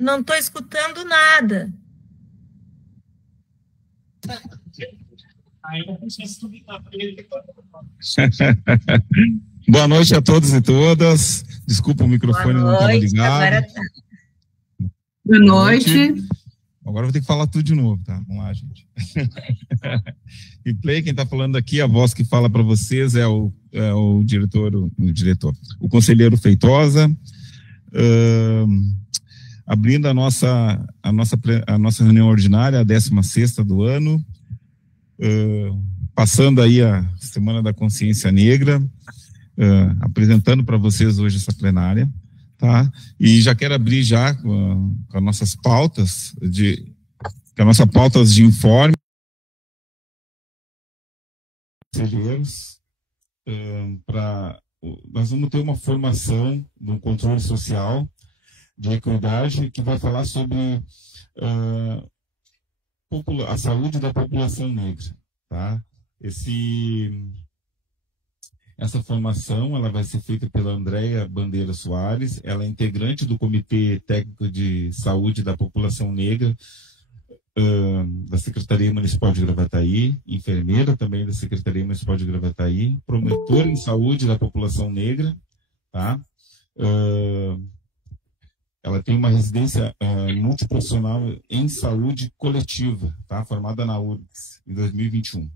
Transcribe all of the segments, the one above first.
Não estou escutando nada. Boa noite a todos e todas. Desculpa, o microfone não estava ligado. Agora tá. Boa noite. Agora eu vou ter que falar tudo de novo, tá? Vamos lá, gente. Replay, quem está falando aqui, a voz que fala para vocês é o diretor, o conselheiro Feitosa. Abrindo a nossa reunião ordinária, a 16ª do ano, passando aí a Semana da Consciência Negra, apresentando para vocês hoje essa plenária, tá? E já quero abrir já com as nossas pautas de informe. Conselheiros, nós vamos ter uma formação de um controle social de equidade que vai falar sobre a saúde da população negra, tá? Essa formação ela vai ser feita pela Andréia Bandeira Soares, ela é integrante do Comitê Técnico de Saúde da População Negra da Secretaria Municipal de Gravataí, enfermeira também da Secretaria Municipal de Gravataí, promotora em saúde da população negra, tá? Ela tem uma residência multiprofissional em saúde coletiva, tá? Formada na URGS, em 2021.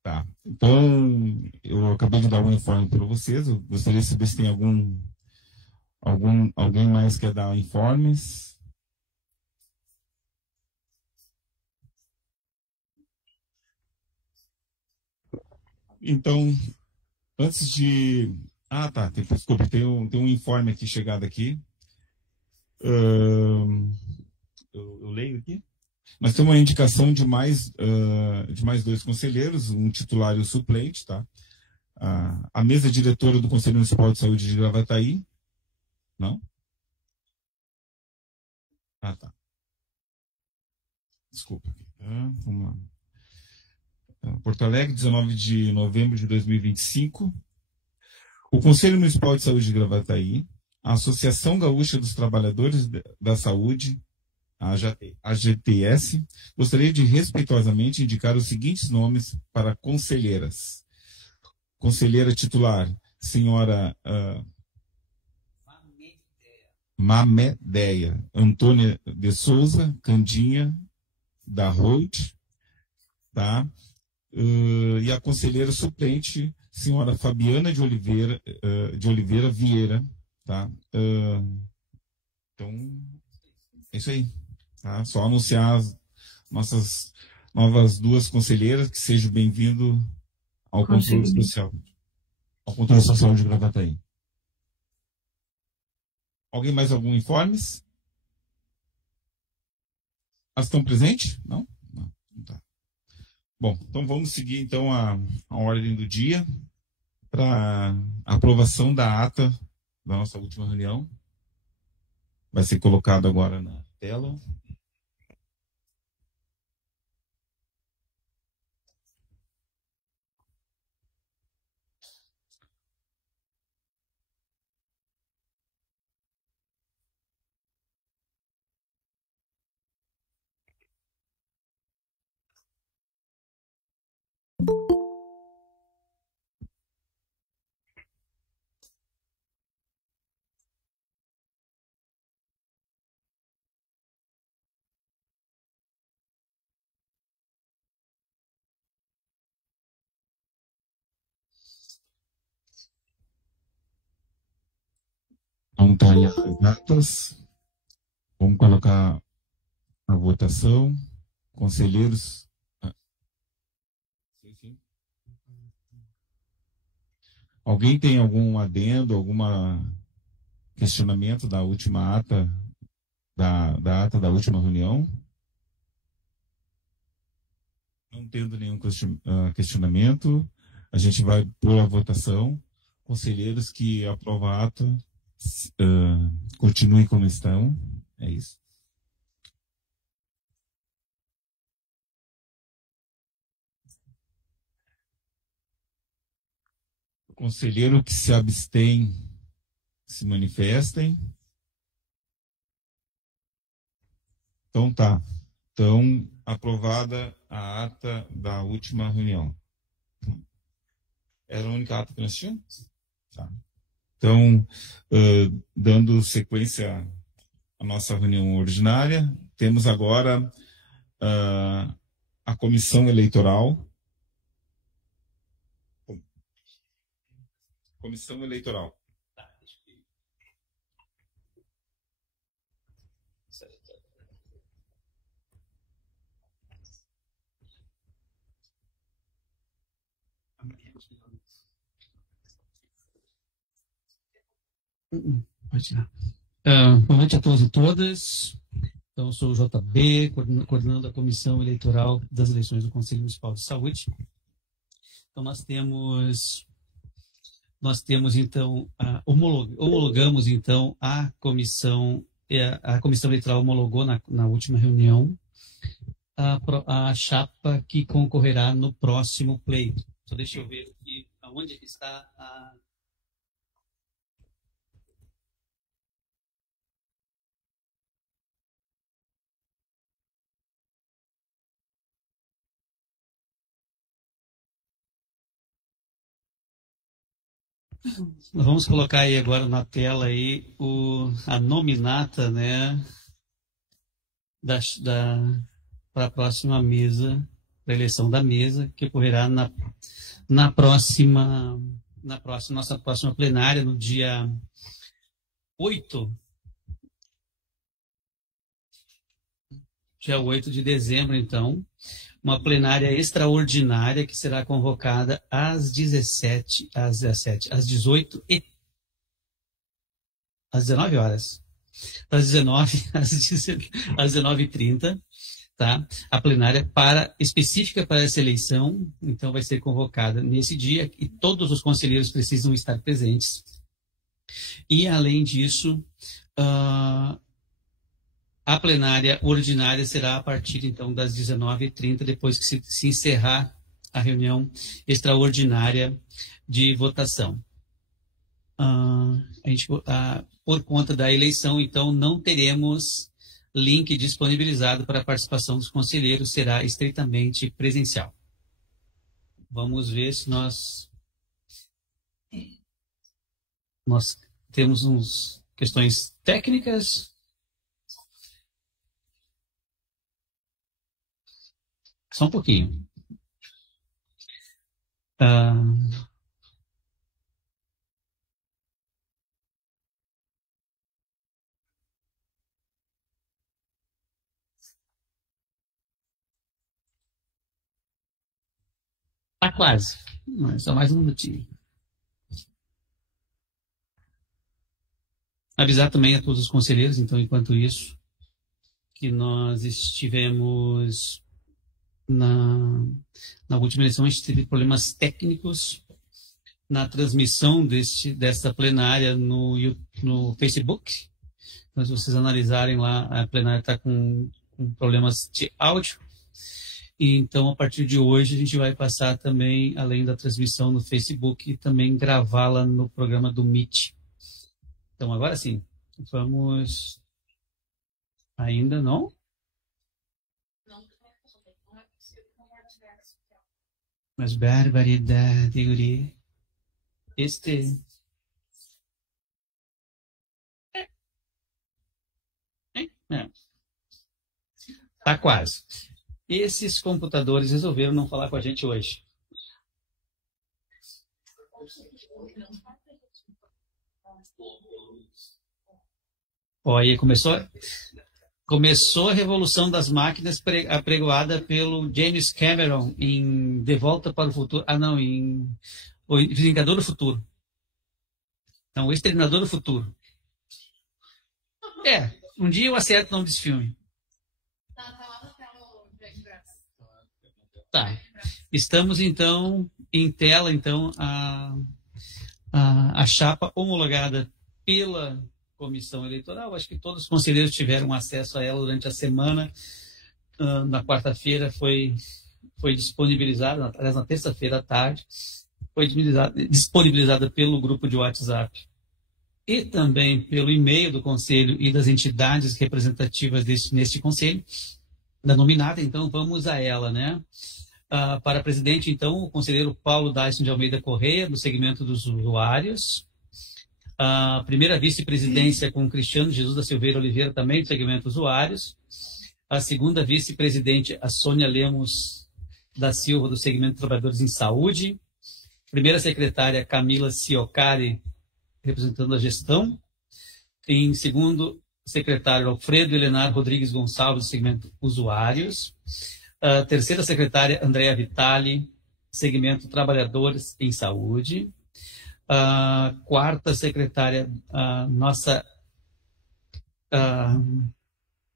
Tá. Então, eu acabei de dar um informe para vocês. Eu gostaria de saber se tem alguém mais quer dar informes. Então, antes de... Ah, tá. Desculpe, tem um informe aqui chegado aqui. Eu leio aqui. Nós temos uma indicação de mais 2 conselheiros, um titular e um suplente, tá? A mesa diretora do Conselho Municipal de Saúde de Gravataí. Não? Ah, tá. Desculpa. Vamos lá. Porto Alegre, 19 de novembro de 2025. O Conselho Municipal de Saúde de Gravataí, a Associação Gaúcha dos Trabalhadores da Saúde, a AGTS, gostaria de respeitosamente indicar os seguintes nomes para conselheiras. Conselheira titular, senhora Mamedeia Antônia de Souza Candinha da Road, tá? E a conselheira suplente, senhora Fabiana de Oliveira Vieira, tá? Então, é isso aí. Tá? Só anunciar as nossas novas 2 conselheiras, que sejam bem-vindos ao controle social. Ao controle social de Gravataí. Alguém mais algum informes? Elas estão presentes? Não? Não tá. Bom, então vamos seguir então a ordem do dia para aprovação da ata da nossa última reunião. Vai ser colocado agora na tela. Então, tá aí as datas. Vamos colocar a votação. Conselheiros. Alguém tem algum adendo, algum questionamento da última ata, da ata da última reunião? Não tendo nenhum questionamento, a gente vai pôr a votação. Conselheiros que aprovam a ata, continuem como estão. É isso. O conselheiro que se abstém se manifestem. Então tá. Então, aprovada a ata da última reunião. Era a única ata que nós tínhamos? Tá. Então, dando sequência à nossa reunião ordinária, temos agora a comissão eleitoral. Comissão eleitoral. Boa noite a todos e todas. Então, eu sou o JB, coordenando a Comissão Eleitoral das Eleições do Conselho Municipal de Saúde. Então, nós temos então, homologamos então a comissão eleitoral homologou na última reunião a chapa que concorrerá no próximo pleito. Então, deixa eu ver aqui aonde está a... Nós vamos colocar aí agora na tela aí a nominata, né, para a próxima mesa, para a eleição da mesa, que ocorrerá nossa próxima plenária, no dia 8 de dezembro, então, uma plenária extraordinária que será convocada às 19 horas. Das 19 às 19h30, tá? A plenária específica para essa eleição, então vai ser convocada nesse dia e todos os conselheiros precisam estar presentes. E, além disso, a plenária ordinária será a partir, então, das 19h30, depois que se encerrar a reunião extraordinária de votação. Por conta da eleição, então, não teremos link disponibilizado para a participação dos conselheiros, será estritamente presencial. Vamos ver se nós temos umas questões técnicas. Só um pouquinho. Tá quase. Só mais um minutinho. Avisar também a todos os conselheiros, então, enquanto isso, que nós estivemos na última eleição, a gente teve problemas técnicos na transmissão dessa plenária no Facebook. Então, se vocês analisarem lá, a plenária está com problemas de áudio. E, então, a partir de hoje, a gente vai passar também, além da transmissão no Facebook, também gravá-la no programa do Meet. Então, agora sim, vamos... Ainda não? Mas barbaridade, guri. Tá quase. Esses computadores resolveram não falar com a gente hoje. Olha, começou a revolução das máquinas apregoada pelo James Cameron em De Volta para o Futuro. Em O Vingador do Futuro. Então, O Exterminador do Futuro. Um dia eu acerto o nome desse filme. Tá. Estamos, então, em tela, então, a chapa homologada pela Comissão Eleitoral. Acho que todos os conselheiros tiveram acesso a ela durante a semana. Na quarta-feira foi disponibilizada, aliás, na terça-feira à tarde, foi disponibilizada pelo grupo de WhatsApp e também pelo e-mail do Conselho e das entidades representativas neste Conselho, da nominata. Então, vamos a ela, né? Para presidente, então, o conselheiro Paulo Dyson de Almeida Correia, do segmento dos usuários. A primeira vice-presidência com Cristiano Jesus da Silveira Oliveira, também do segmento usuários. A segunda vice-presidente, a Sônia Lemos da Silva, do segmento Trabalhadores em Saúde. Primeira secretária, Camila Ciocari, representando a gestão. Em segundo secretário, Alfredo Helenar Rodrigues Gonçalves, do segmento usuários. A terceira secretária, Andréa Vitali, segmento Trabalhadores em Saúde. A quarta secretária, nossa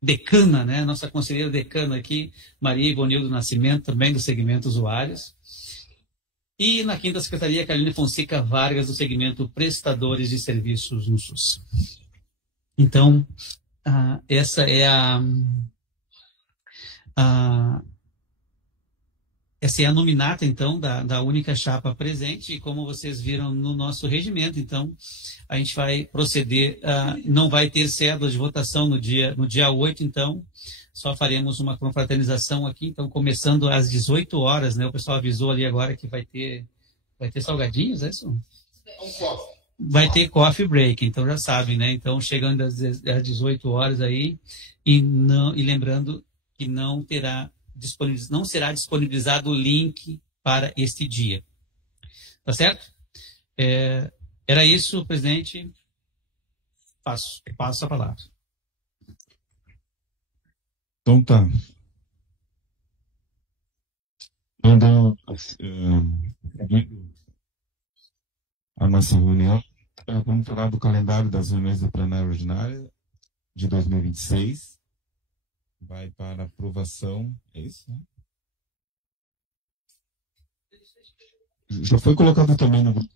decana, né? Nossa conselheira decana aqui, Maria Ivonildo Nascimento, também do segmento usuários. E na quinta secretaria, Carolina Fonseca Vargas, do segmento Prestadores de Serviços no SUS. Então, essa é essa é a nominata, então, da única chapa presente, e como vocês viram no nosso regimento, então, a gente vai proceder, não vai ter cédula de votação no dia 8, então, só faremos uma confraternização aqui, então, começando às 18 horas, né? O pessoal avisou ali agora que vai ter salgadinhos, é isso? Vai ter coffee break, então já sabem, né? Então, chegando às 18 horas aí, e lembrando que não será disponibilizado o link para este dia. Tá certo? Era isso, presidente. Passo a palavra. Então tá. Então, a nossa reunião, vamos falar do calendário das reuniões da plenária ordinária de 2026. Vai para aprovação, é isso, né? Já foi colocado também no grupo.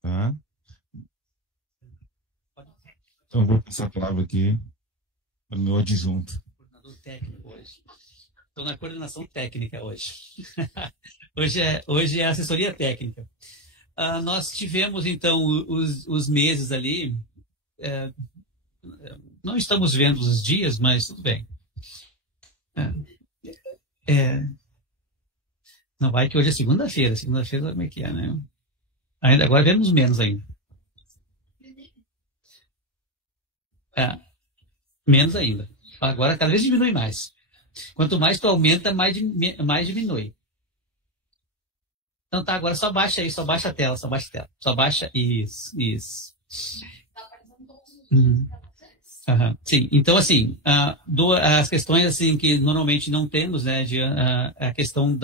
Tá? Então, eu vou passar a palavra aqui para o meu adjunto. Coordenador técnico hoje. Estou na coordenação técnica hoje. Hoje é assessoria técnica. Nós tivemos, então, os meses ali. Não estamos vendo os dias, mas tudo bem. Não vai que hoje é segunda-feira. Segunda-feira, como é que é, né? Agora vemos menos ainda. Menos ainda. Agora cada vez diminui mais. Quanto mais tu aumenta, mais diminui. Então tá, agora só baixa aí, só baixa a tela. Só baixa isso. Sim, então assim, as questões assim que normalmente não temos, né, a questão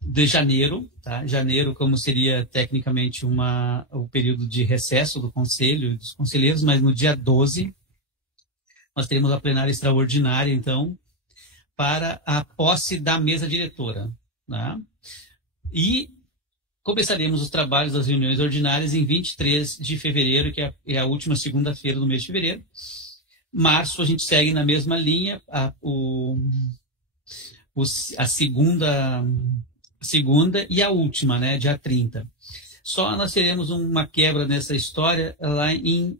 de janeiro, tá? Janeiro, como seria tecnicamente o período de recesso do conselho, dos conselheiros, mas no dia 12 nós teremos a plenária extraordinária, então, para a posse da mesa diretora, né? E começaremos os trabalhos das reuniões ordinárias em 23 de fevereiro, que é a última segunda-feira do mês de fevereiro. Março, a gente segue na mesma linha, a segunda e a última, né, dia 30. Só nós teremos uma quebra nessa história lá em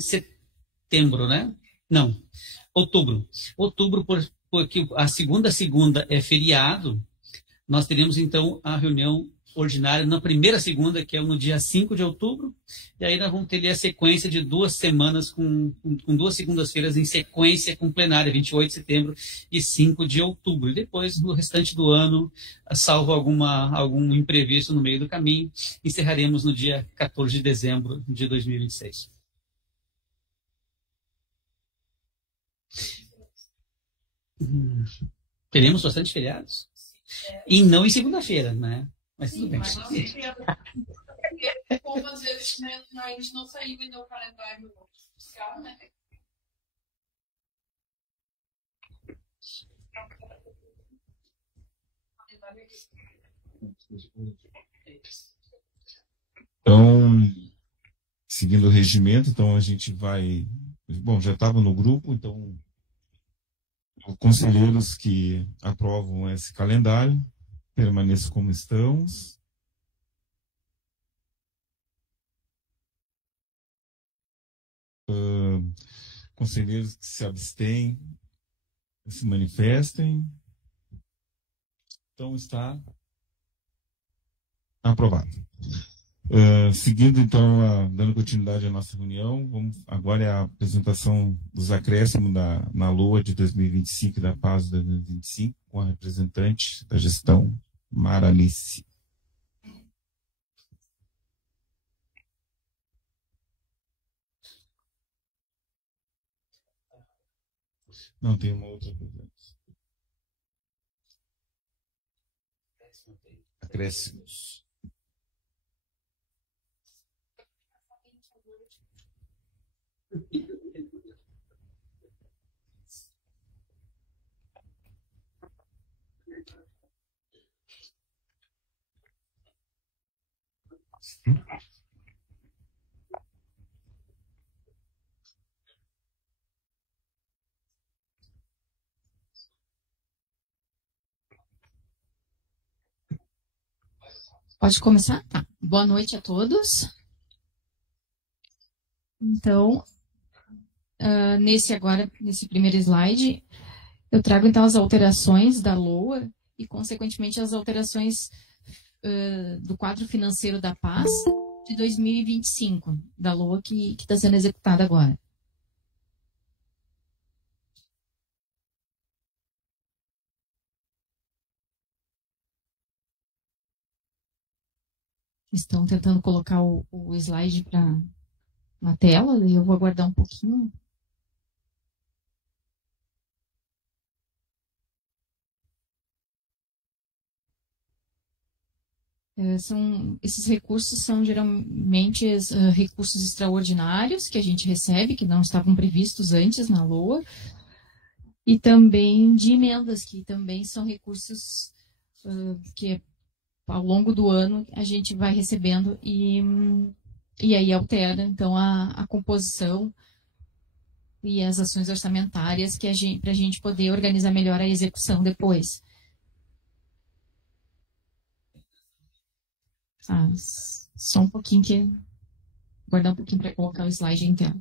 setembro, né? Não, outubro. Outubro, porque a segunda é feriado, nós teremos, então, a reunião ordinária na primeira segunda, que é no dia 5 de outubro, e aí nós vamos ter a sequência de 2 semanas com 2 segundas-feiras em sequência com plenária, 28 de setembro e 5 de outubro. E depois, no restante do ano, salvo algum imprevisto no meio do caminho, encerraremos no dia 14 de dezembro de 2026. Teremos bastante feriados? E não em segunda-feira, né? Mas tudo bem. Como às vezes, né, a gente não saiu ainda o calendário oficial, né? Então, seguindo o regimento, então a gente vai... Bom, já estava no grupo, então os conselheiros que aprovam esse calendário permaneçam como estamos. Conselheiros que se abstêm, se manifestem. Então, está aprovado. Seguindo, então, dando continuidade à nossa reunião, agora é a apresentação dos acréscimos na LOA de 2025 e da PAS de 2025, com a representante da gestão, Mara Alice. Não, tem uma outra coisa. Acréscimos. Pode começar? Tá. Boa noite a todos. Então, nesse primeiro slide, eu trago então as alterações da LOA e, consequentemente, as alterações do quadro financeiro da PAS de 2025, da LOA que está sendo executada agora. Estão tentando colocar o slide na tela, e eu vou aguardar um pouquinho. Esses recursos são geralmente recursos extraordinários que a gente recebe, que não estavam previstos antes na LOA, e também de emendas, que também são recursos que ao longo do ano a gente vai recebendo e aí altera então a composição e as ações orçamentárias para a gente poder organizar melhor a execução depois. Só um pouquinho guardar um pouquinho para colocar o slide em tela.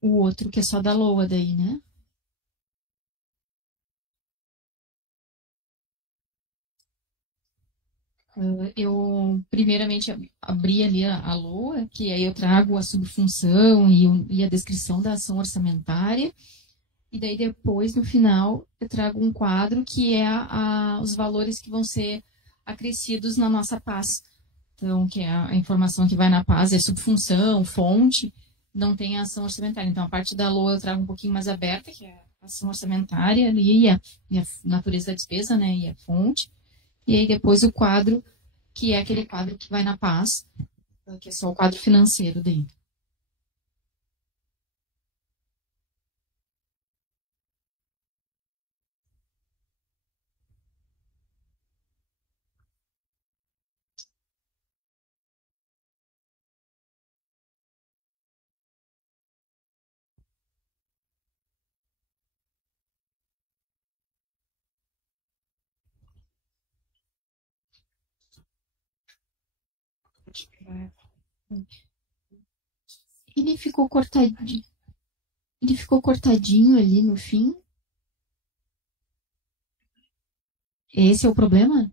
O outro que é só da LOA daí, né? Eu primeiramente abri ali a LOA, que aí eu trago a subfunção e a descrição da ação orçamentária, e daí depois, no final, eu trago um quadro que é os valores que vão ser acrescidos na nossa PAS. Então, que é a informação que vai na PAS é subfunção, fonte, não tem a ação orçamentária. Então, a parte da LOA eu trago um pouquinho mais aberta, que é a ação orçamentária ali, e a natureza da despesa, né, e a fonte. E aí depois o quadro, que é aquele quadro que vai na PAS, que é só o quadro financeiro dentro. Ele ficou cortadinho. Ele ficou cortadinho ali no fim. Esse é o problema?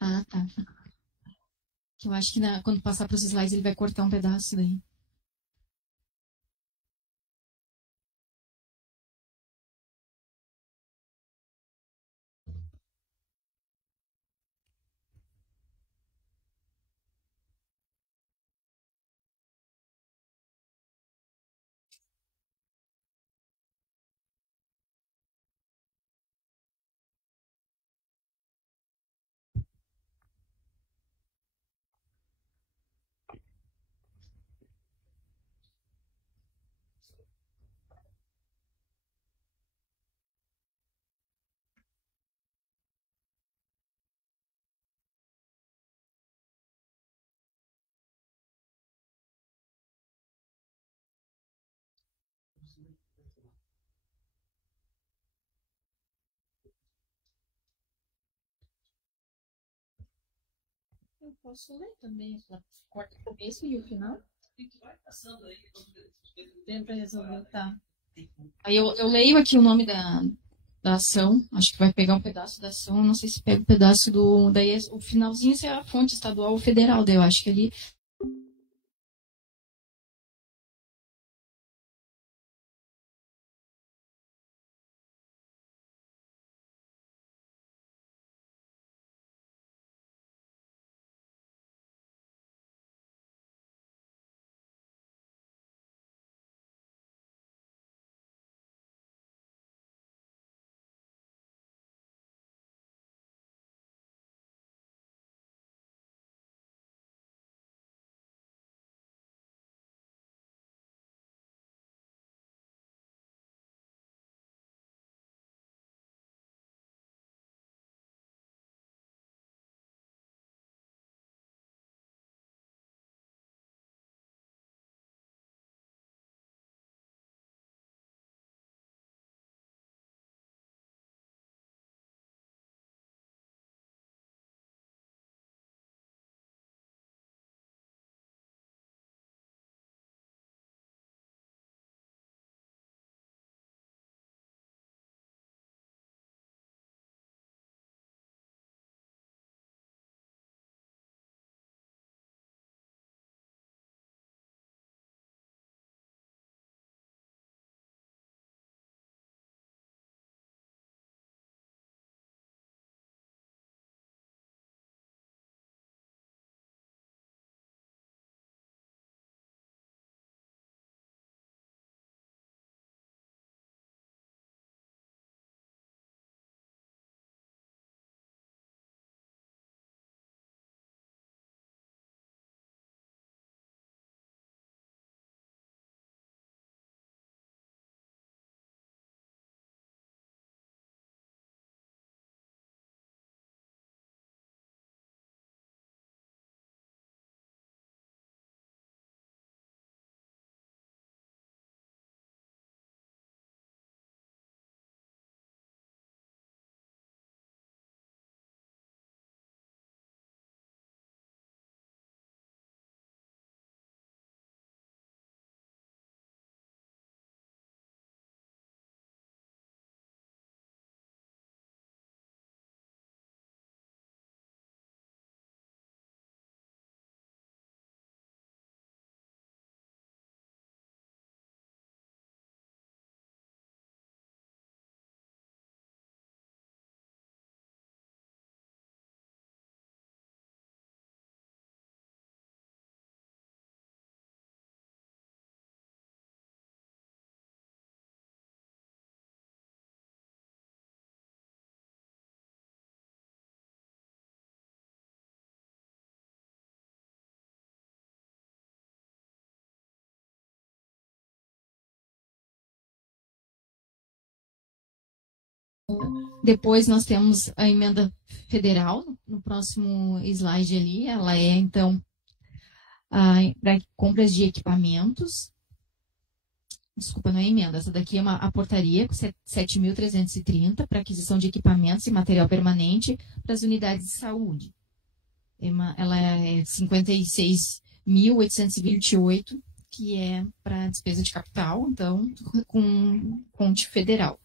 Ah, tá. Eu acho que quando passar para os slides ele vai cortar um pedaço daí. Eu posso ler também, corta o começo e o final. Tenta resolver, tá. Aí eu leio aqui o nome da ação, acho que vai pegar um pedaço da ação, não sei se pega um pedaço do... Daí o finalzinho se é a fonte estadual ou federal, daí eu acho que ali... Depois nós temos a emenda federal, no próximo slide ali, ela é, então, para compras de equipamentos. Desculpa, não é emenda, essa daqui é a portaria 7.330 para aquisição de equipamentos e material permanente para as unidades de saúde. Ela é 56.828, que é para despesa de capital, então, com fonte federal.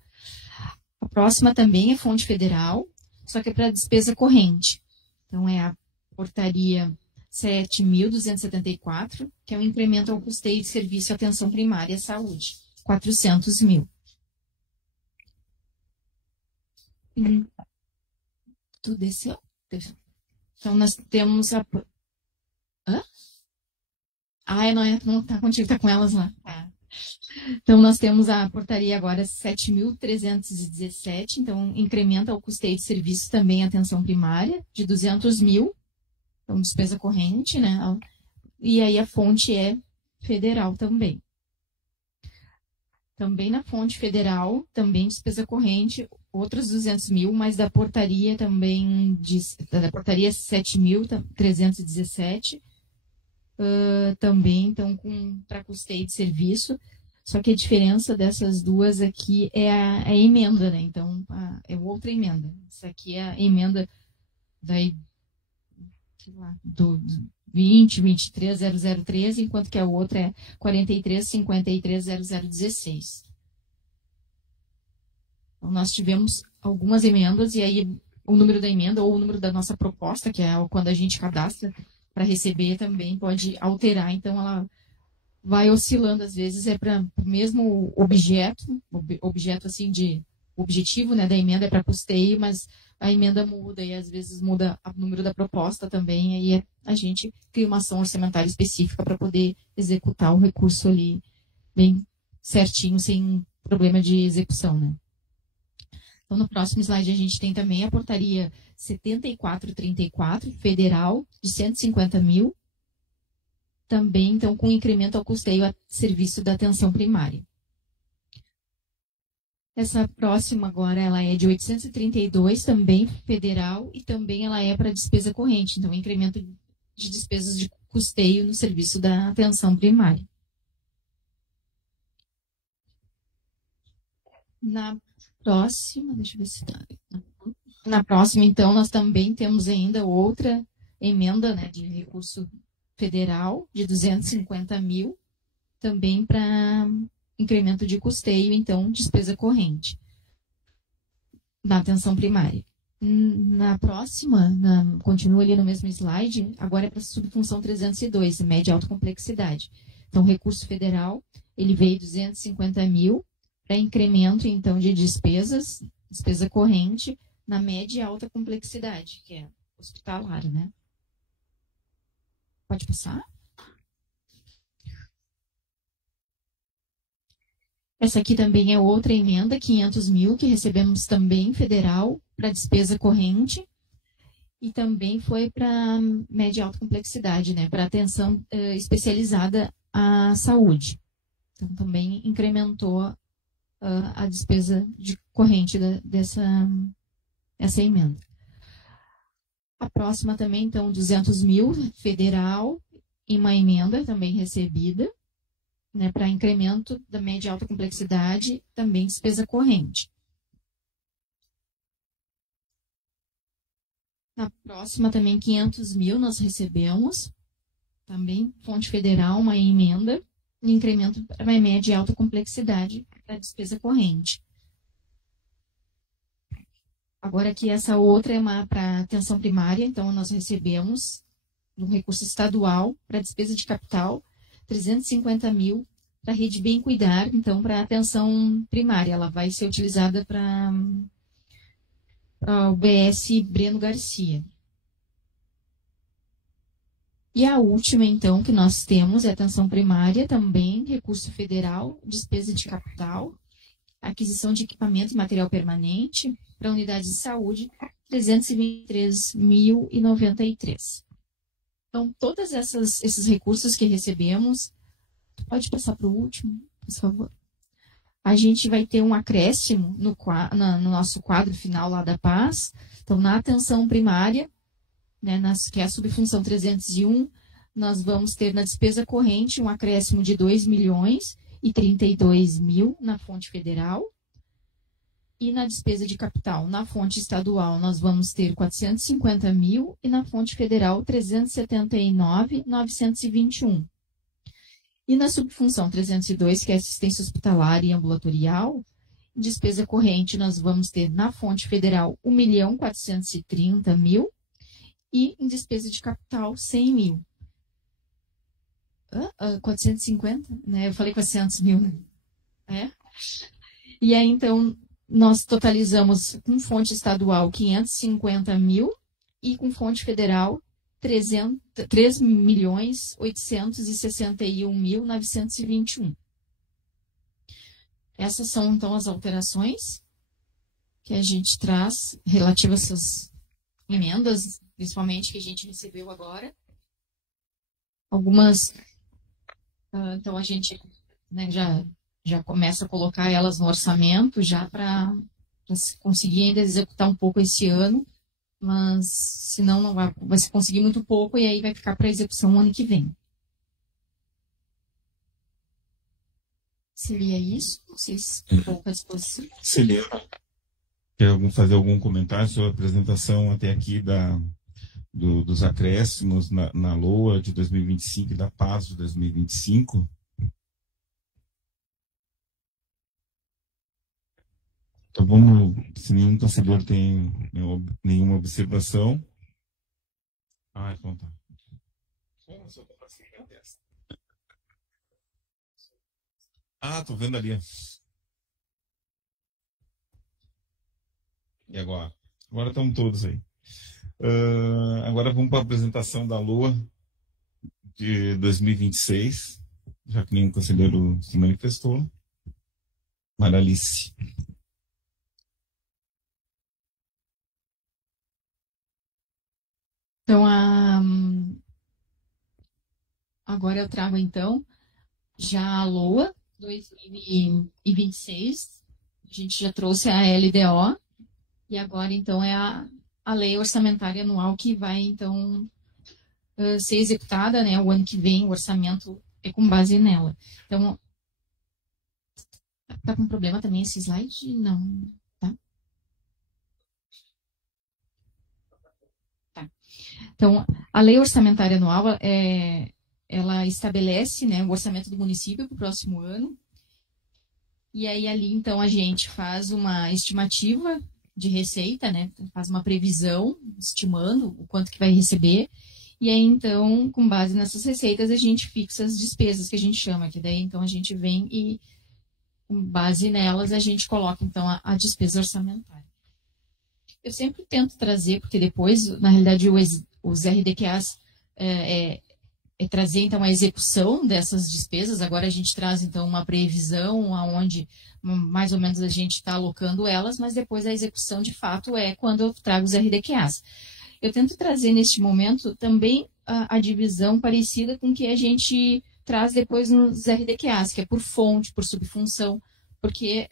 A próxima também é fonte federal, só que é para despesa corrente. Então, é a portaria 7.274, que é um incremento ao custeio de serviço e atenção primária à saúde, 400 mil. Tu desceu? Então, nós temos a... Hã? Não está contigo, está com elas lá. Tá. Então, nós temos a portaria agora 7.317, então incrementa o custeio de serviço também atenção primária, de 200 mil, então despesa corrente, né? E aí a fonte é federal também. Também na fonte federal, também despesa corrente, outros 200 mil, mas da portaria também, da portaria 7.317, também, então, para custeio de serviço. Só que a diferença dessas duas aqui é a emenda, né? Então, é outra emenda. Essa aqui é a emenda sei lá, do 20.23.003, enquanto que a outra é 43.53.0016. Então, nós tivemos algumas emendas, e aí o número da emenda ou o número da nossa proposta, que é quando a gente cadastra para receber, também pode alterar. Então, ela vai oscilando, às vezes, para o mesmo objeto assim, o objetivo, né, da emenda é para custeio, mas a emenda muda, e às vezes muda o número da proposta também, aí a gente cria uma ação orçamentária específica para poder executar o recurso ali bem certinho, sem problema de execução, né? Então, no próximo slide, a gente tem também a portaria 7434, federal, de 150 mil, também, então, com incremento ao custeio a serviço da atenção primária. Essa próxima agora, ela é de 832, também federal, e também ela é para despesa corrente, então, incremento de despesas de custeio no serviço da atenção primária. Na próxima, deixa eu ver se está. Na próxima, então, nós também temos ainda outra emenda, né, de recurso federal de 250 mil, também para incremento de custeio, então, despesa corrente na atenção primária. Na próxima, continua ali no mesmo slide, agora é para subfunção 302, média e alta complexidade. Então, recurso federal, ele veio 250 mil, para incremento, então, de despesas, despesa corrente, na média e alta complexidade, que é hospitalar, né? Pode passar? Essa aqui também é outra emenda, 500 mil, que recebemos também federal, para despesa corrente, e também foi para média e alta complexidade, né? Para atenção especializada à saúde. Então, também incrementou a despesa de corrente dessa emenda. A próxima também, então, 200 mil, federal, e uma emenda também recebida, né, para incremento da média e alta complexidade, também despesa corrente. Na próxima também, 500 mil, nós recebemos, também, fonte federal, uma emenda, incremento para média e alta complexidade da despesa corrente. Agora aqui essa outra é para atenção primária, então nós recebemos um recurso estadual para despesa de capital, 350 mil para rede Bem Cuidar, então para atenção primária. Ela vai ser utilizada para o BS Breno Garcia. E a última, então, que nós temos é atenção primária, também recurso federal, despesa de capital, aquisição de equipamento e material permanente para unidades de saúde, 323.093. Então, todos esses recursos que recebemos, pode passar para o último, por favor. A gente vai ter um acréscimo no nosso quadro final lá da Paz. Então, na atenção primária, né, que é a subfunção 301, nós vamos ter na despesa corrente um acréscimo de 2.032 mil na fonte federal. E na despesa de capital, na fonte estadual, nós vamos ter 450 mil e na fonte federal, 379.921. E na subfunção 302, que é assistência hospitalar e ambulatorial, despesa corrente, nós vamos ter na fonte federal 1.430.000 e em despesa de capital 100 mil. 450? Né? Eu falei 400 mil. Né? É? E aí, então, nós totalizamos com fonte estadual 550 mil e com fonte federal 3.861.921. Essas são, então, as alterações que a gente traz relativas a essas emendas, principalmente que a gente recebeu agora. Algumas, então, a gente, né, já começa a colocar elas no orçamento, já para conseguir ainda executar um pouco esse ano, mas senão não vai se conseguir muito pouco e aí vai ficar para execução no ano que vem. Seria isso? Vocês estão à disposição? Celina, quer fazer algum comentário sobre a apresentação até aqui dos acréscimos na LOA de 2025 e da PAS de 2025. Então vamos, se nenhum conselheiro tem nenhuma observação. Então tá. Tô vendo ali. E agora? Agora estamos todos aí. Agora vamos para a apresentação da LOA de 2026, já que nenhum conselheiro se manifestou. Maralice. Então, agora eu trago, então, já a LOA 2026. A gente já trouxe a LDO. E agora, então, é a lei orçamentária anual que vai, então, ser executada, né? O ano que vem, o orçamento é com base nela. Então, tá com problema também esse slide? Não, tá? Tá. Então, a lei orçamentária anual, ela estabelece, né, o orçamento do município para o próximo ano. E aí, ali, então, a gente faz uma estimativa de receita, né? Faz uma previsão, estimando o quanto que vai receber. E aí, então, com base nessas receitas, a gente fixa as despesas que a gente chama, que daí, então, a gente vem e, com base nelas, a gente coloca, então, a despesa orçamentária. Eu sempre tento trazer, porque depois, na realidade, os RDQAs trazer, então, a execução dessas despesas. Agora a gente traz, então, uma previsão aonde mais ou menos a gente está alocando elas, mas depois a execução, de fato, é quando eu trago os RDQAs. Eu tento trazer, neste momento, também a divisão parecida com que a gente traz depois nos RDQAs, que é por fonte, por subfunção, porque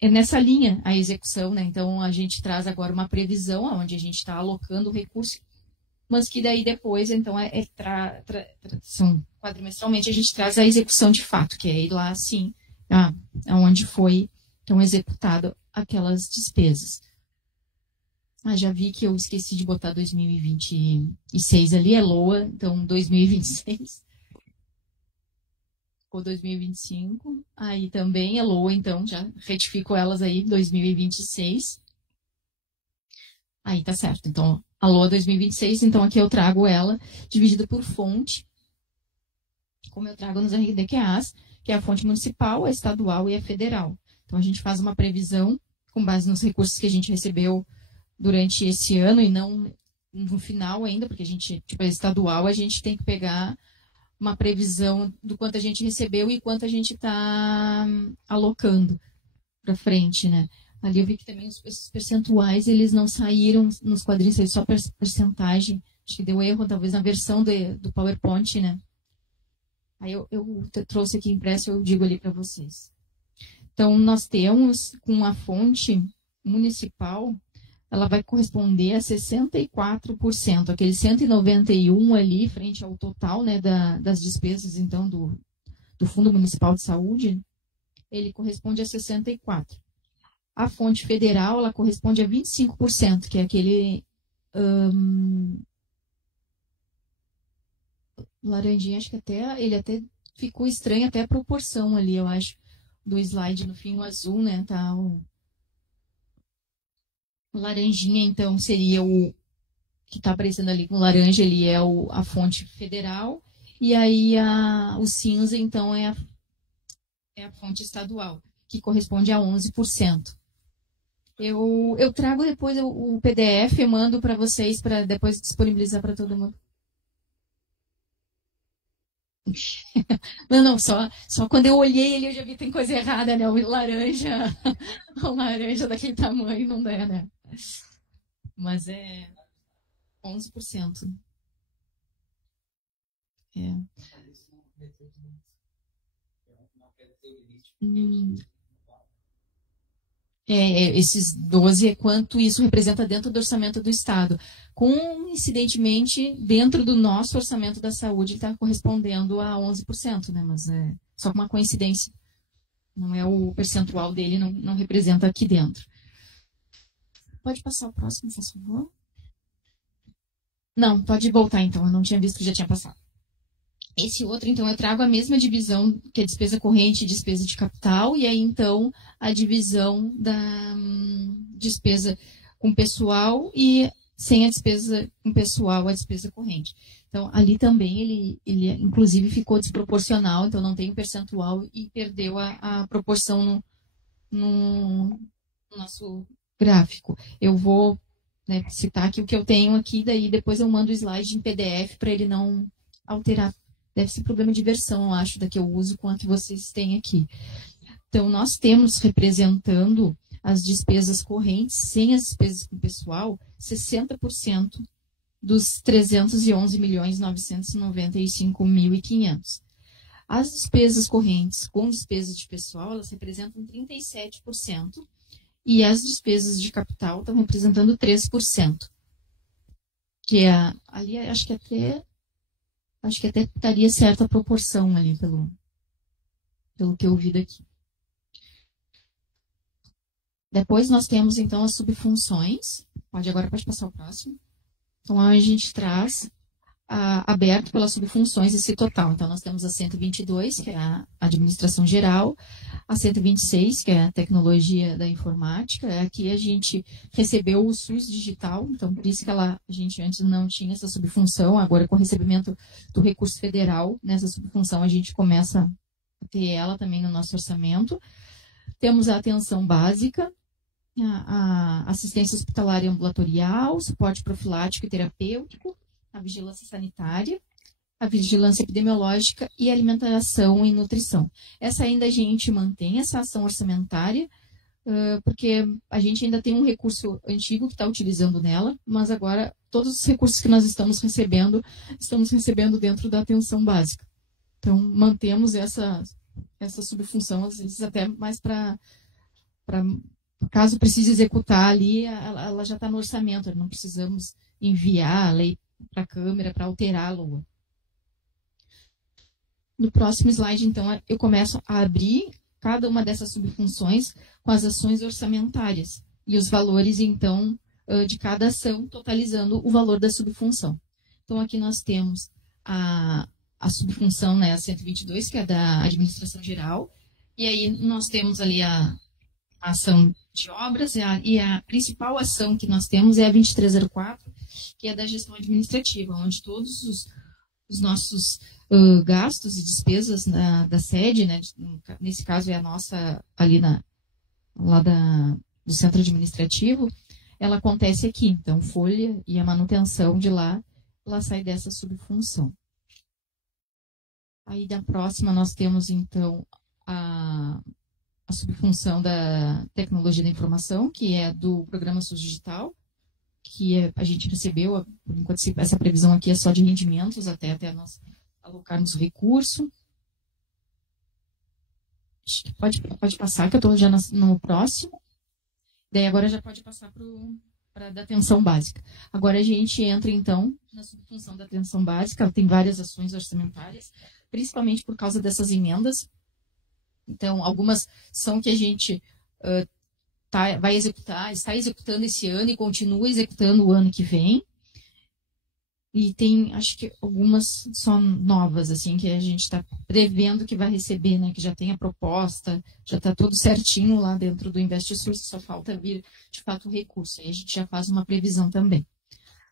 é nessa linha a execução, né? Então, a gente traz agora uma previsão onde a gente está alocando o recurso, mas que daí depois, então, quadrimestralmente, a gente traz a execução de fato, que é ir lá, assim, onde foi, então, executado aquelas despesas. Já vi que eu esqueci de botar 2026 ali, é LOA, então, 2026. Ou 2025, aí também é LOA, então, já retifico elas aí, 2026. Aí tá certo, então, a LOA 2026, então aqui eu trago ela dividida por fonte, como eu trago nos RDQAs, que é a fonte municipal, a estadual e a federal. Então a gente faz uma previsão com base nos recursos que a gente recebeu durante esse ano e não no final ainda, porque a gente, tipo, a estadual, a gente tem que pegar uma previsão do quanto a gente recebeu e quanto a gente está alocando para frente, né? Ali eu vi que também esses percentuais, eles não saíram nos quadrinhos, só percentagem. Acho que deu erro, talvez, na versão do PowerPoint, né? Aí eu trouxe aqui impresso, eu digo ali para vocês. Então, nós temos, com a fonte municipal, ela vai corresponder a 64%. Aquele 191 ali, frente ao total, né, das despesas, então, do Fundo Municipal de Saúde, ele corresponde a 64%. A fonte federal, ela corresponde a 25%, que é aquele laranjinha, acho que ele até ficou estranho, até a proporção ali, eu acho, do slide no fim, o azul, né, tá, o laranjinha, então, seria o que está aparecendo ali com laranja, ele é a fonte federal, e aí o cinza, então, é a fonte estadual, que corresponde a 11%. Eu trago depois o PDF, eu mando para vocês, para depois disponibilizar para todo mundo. Não, só quando eu olhei ele, eu já vi que tem coisa errada, né? O laranja daquele tamanho não dá, né? Mas é 11%. Esses 12 é quanto isso representa dentro do orçamento do Estado. Coincidentemente, dentro do nosso orçamento da saúde, está correspondendo a 11%, né? Mas é só uma coincidência. Não é o percentual dele, não representa aqui dentro. Pode passar o próximo, por favor. Não, pode voltar então, eu não tinha visto que já tinha passado. Esse outro, então, eu trago a mesma divisão, que é despesa corrente e despesa de capital, e aí, então, a divisão da despesa com pessoal e sem a despesa com pessoal, a despesa corrente. Então, ali também, ele inclusive, ficou desproporcional, então não tem um percentual e perdeu a proporção no nosso gráfico. Eu vou, né, citar aqui o que eu tenho aqui, daí depois eu mando o slide em PDF para ele não alterar. Deve ser problema de versão, eu acho, da que eu uso com a que vocês têm aqui. Então, nós temos representando as despesas correntes, sem as despesas com pessoal, 60% dos 311.995.500. As despesas correntes com despesas de pessoal, elas representam 37%, e as despesas de capital estão representando 3%. Que é, ali, acho que até estaria certa a proporção ali, pelo que eu vi daqui. Depois nós temos, então, as subfunções. Agora pode passar o próximo. Então, a gente traz aberto pelas subfunções esse total. Então, nós temos a 122, que é a administração geral, a 126, que é a tecnologia da informática. Aqui a gente recebeu o SUS digital, então por isso que a gente antes não tinha essa subfunção. Agora, com o recebimento do recurso federal, nessa subfunção a gente começa a ter ela também no nosso orçamento. Temos a atenção básica, a assistência hospitalar e ambulatorial, suporte profilático e terapêutico, a vigilância sanitária, a vigilância epidemiológica e alimentação e nutrição. Essa ainda a gente mantém, essa ação orçamentária, porque a gente ainda tem um recurso antigo que está utilizando nela, mas agora todos os recursos que nós estamos recebendo dentro da atenção básica. Então, mantemos essa subfunção, às vezes até mais para caso precise executar ali, ela já está no orçamento, não precisamos enviar a lei para a Câmara para alterar a LOA. No próximo slide, então, eu começo a abrir cada uma dessas subfunções com as ações orçamentárias e os valores, então, de cada ação, totalizando o valor da subfunção. Então, aqui nós temos a subfunção, né, a 122, que é da administração geral, e aí nós temos ali a ação de obras, e a principal ação que nós temos é a 2304, que é da gestão administrativa, onde todos os nossos gastos e despesas da sede, né, nesse caso é a nossa ali do centro administrativo, ela acontece aqui. Então, folha e a manutenção de lá, ela sai dessa subfunção. Aí, da próxima, nós temos, então, a subfunção da tecnologia da informação, que é do programa SUS Digital, que a gente recebeu, por enquanto, essa previsão aqui é só de rendimentos, até nós alocarmos o recurso. Pode passar, que eu estou já no próximo. Daí agora já pode passar para a atenção básica. Agora a gente entra, então, na subfunção da atenção básica. Ela tem várias ações orçamentárias, principalmente por causa dessas emendas. Então, algumas são que a gente vai executar, está executando esse ano e continua executando o ano que vem. E tem, acho que algumas só novas, assim, que a gente está prevendo que vai receber, né? Que já tem a proposta, já está tudo certinho lá dentro do InvestSUS, só falta vir, de fato, o recurso. Aí a gente já faz uma previsão também.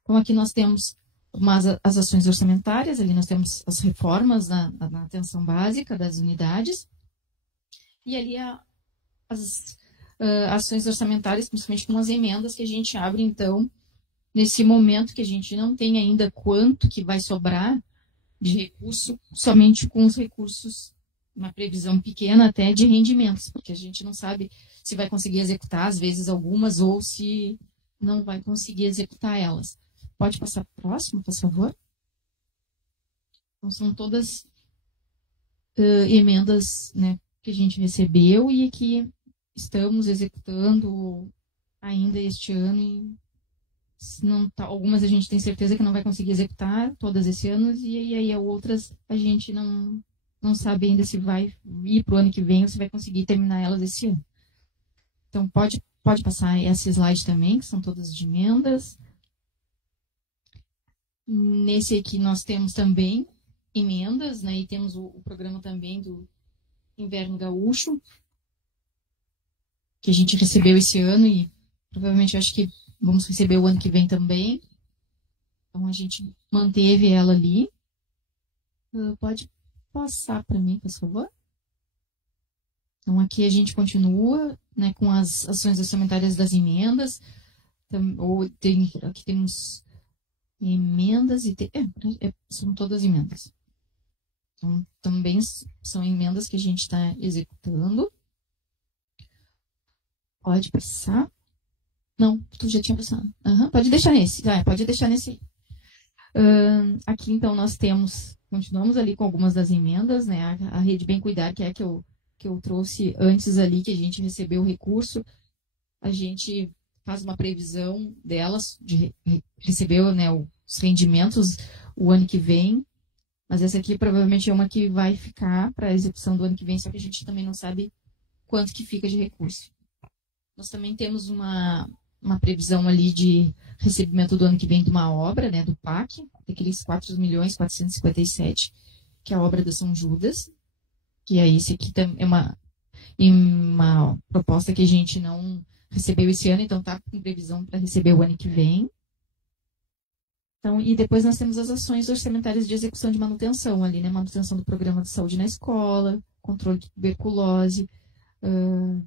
Então, aqui nós temos as ações orçamentárias, ali nós temos as reformas na atenção básica das unidades, e ali as ações orçamentárias, principalmente com as emendas que a gente abre, então, nesse momento que a gente não tem ainda quanto que vai sobrar de recurso, somente com os recursos, uma previsão pequena até de rendimentos, porque a gente não sabe se vai conseguir executar, às vezes, algumas, ou se não vai conseguir executar elas. Pode passar para o próximo, por favor? Então, são todas emendas, né, que a gente recebeu e que estamos executando ainda este ano. E não tá, algumas a gente tem certeza que não vai conseguir executar todas esse ano, e aí outras a gente não sabe ainda se vai ir para o ano que vem ou se vai conseguir terminar elas esse ano. Então, pode passar esse slide também, que são todas de emendas. Nesse aqui nós temos também emendas, né? E temos o programa também do Inverno Gaúcho, que a gente recebeu esse ano e provavelmente acho que vamos receber o ano que vem também. Então a gente manteve ela ali. Pode passar para mim, por favor? Então aqui a gente continua, né, com as ações orçamentárias das emendas. Aqui temos emendas e são todas emendas. Então, também são emendas que a gente está executando. Pode passar. Não, tu já tinha passado. Pode deixar nesse. Pode deixar nesse aí. Aqui, então, nós continuamos ali com algumas das emendas, né? A Rede Bem Cuidar, que é que eu trouxe antes ali, que a gente recebeu o recurso. A gente faz uma previsão delas, recebeu, né, os rendimentos o ano que vem, mas essa aqui provavelmente é uma que vai ficar para a execução do ano que vem, só que a gente também não sabe quanto que fica de recurso. Nós também temos uma previsão ali de recebimento do ano que vem de uma obra, né, do PAC, daqueles 4.457.000, que é a obra da São Judas, que aí esse aqui é uma proposta que a gente não recebeu esse ano, então está com previsão para receber o ano que vem. Então, e depois nós temos as ações orçamentárias de execução de manutenção ali, né? Manutenção do programa de saúde na escola, controle de tuberculose,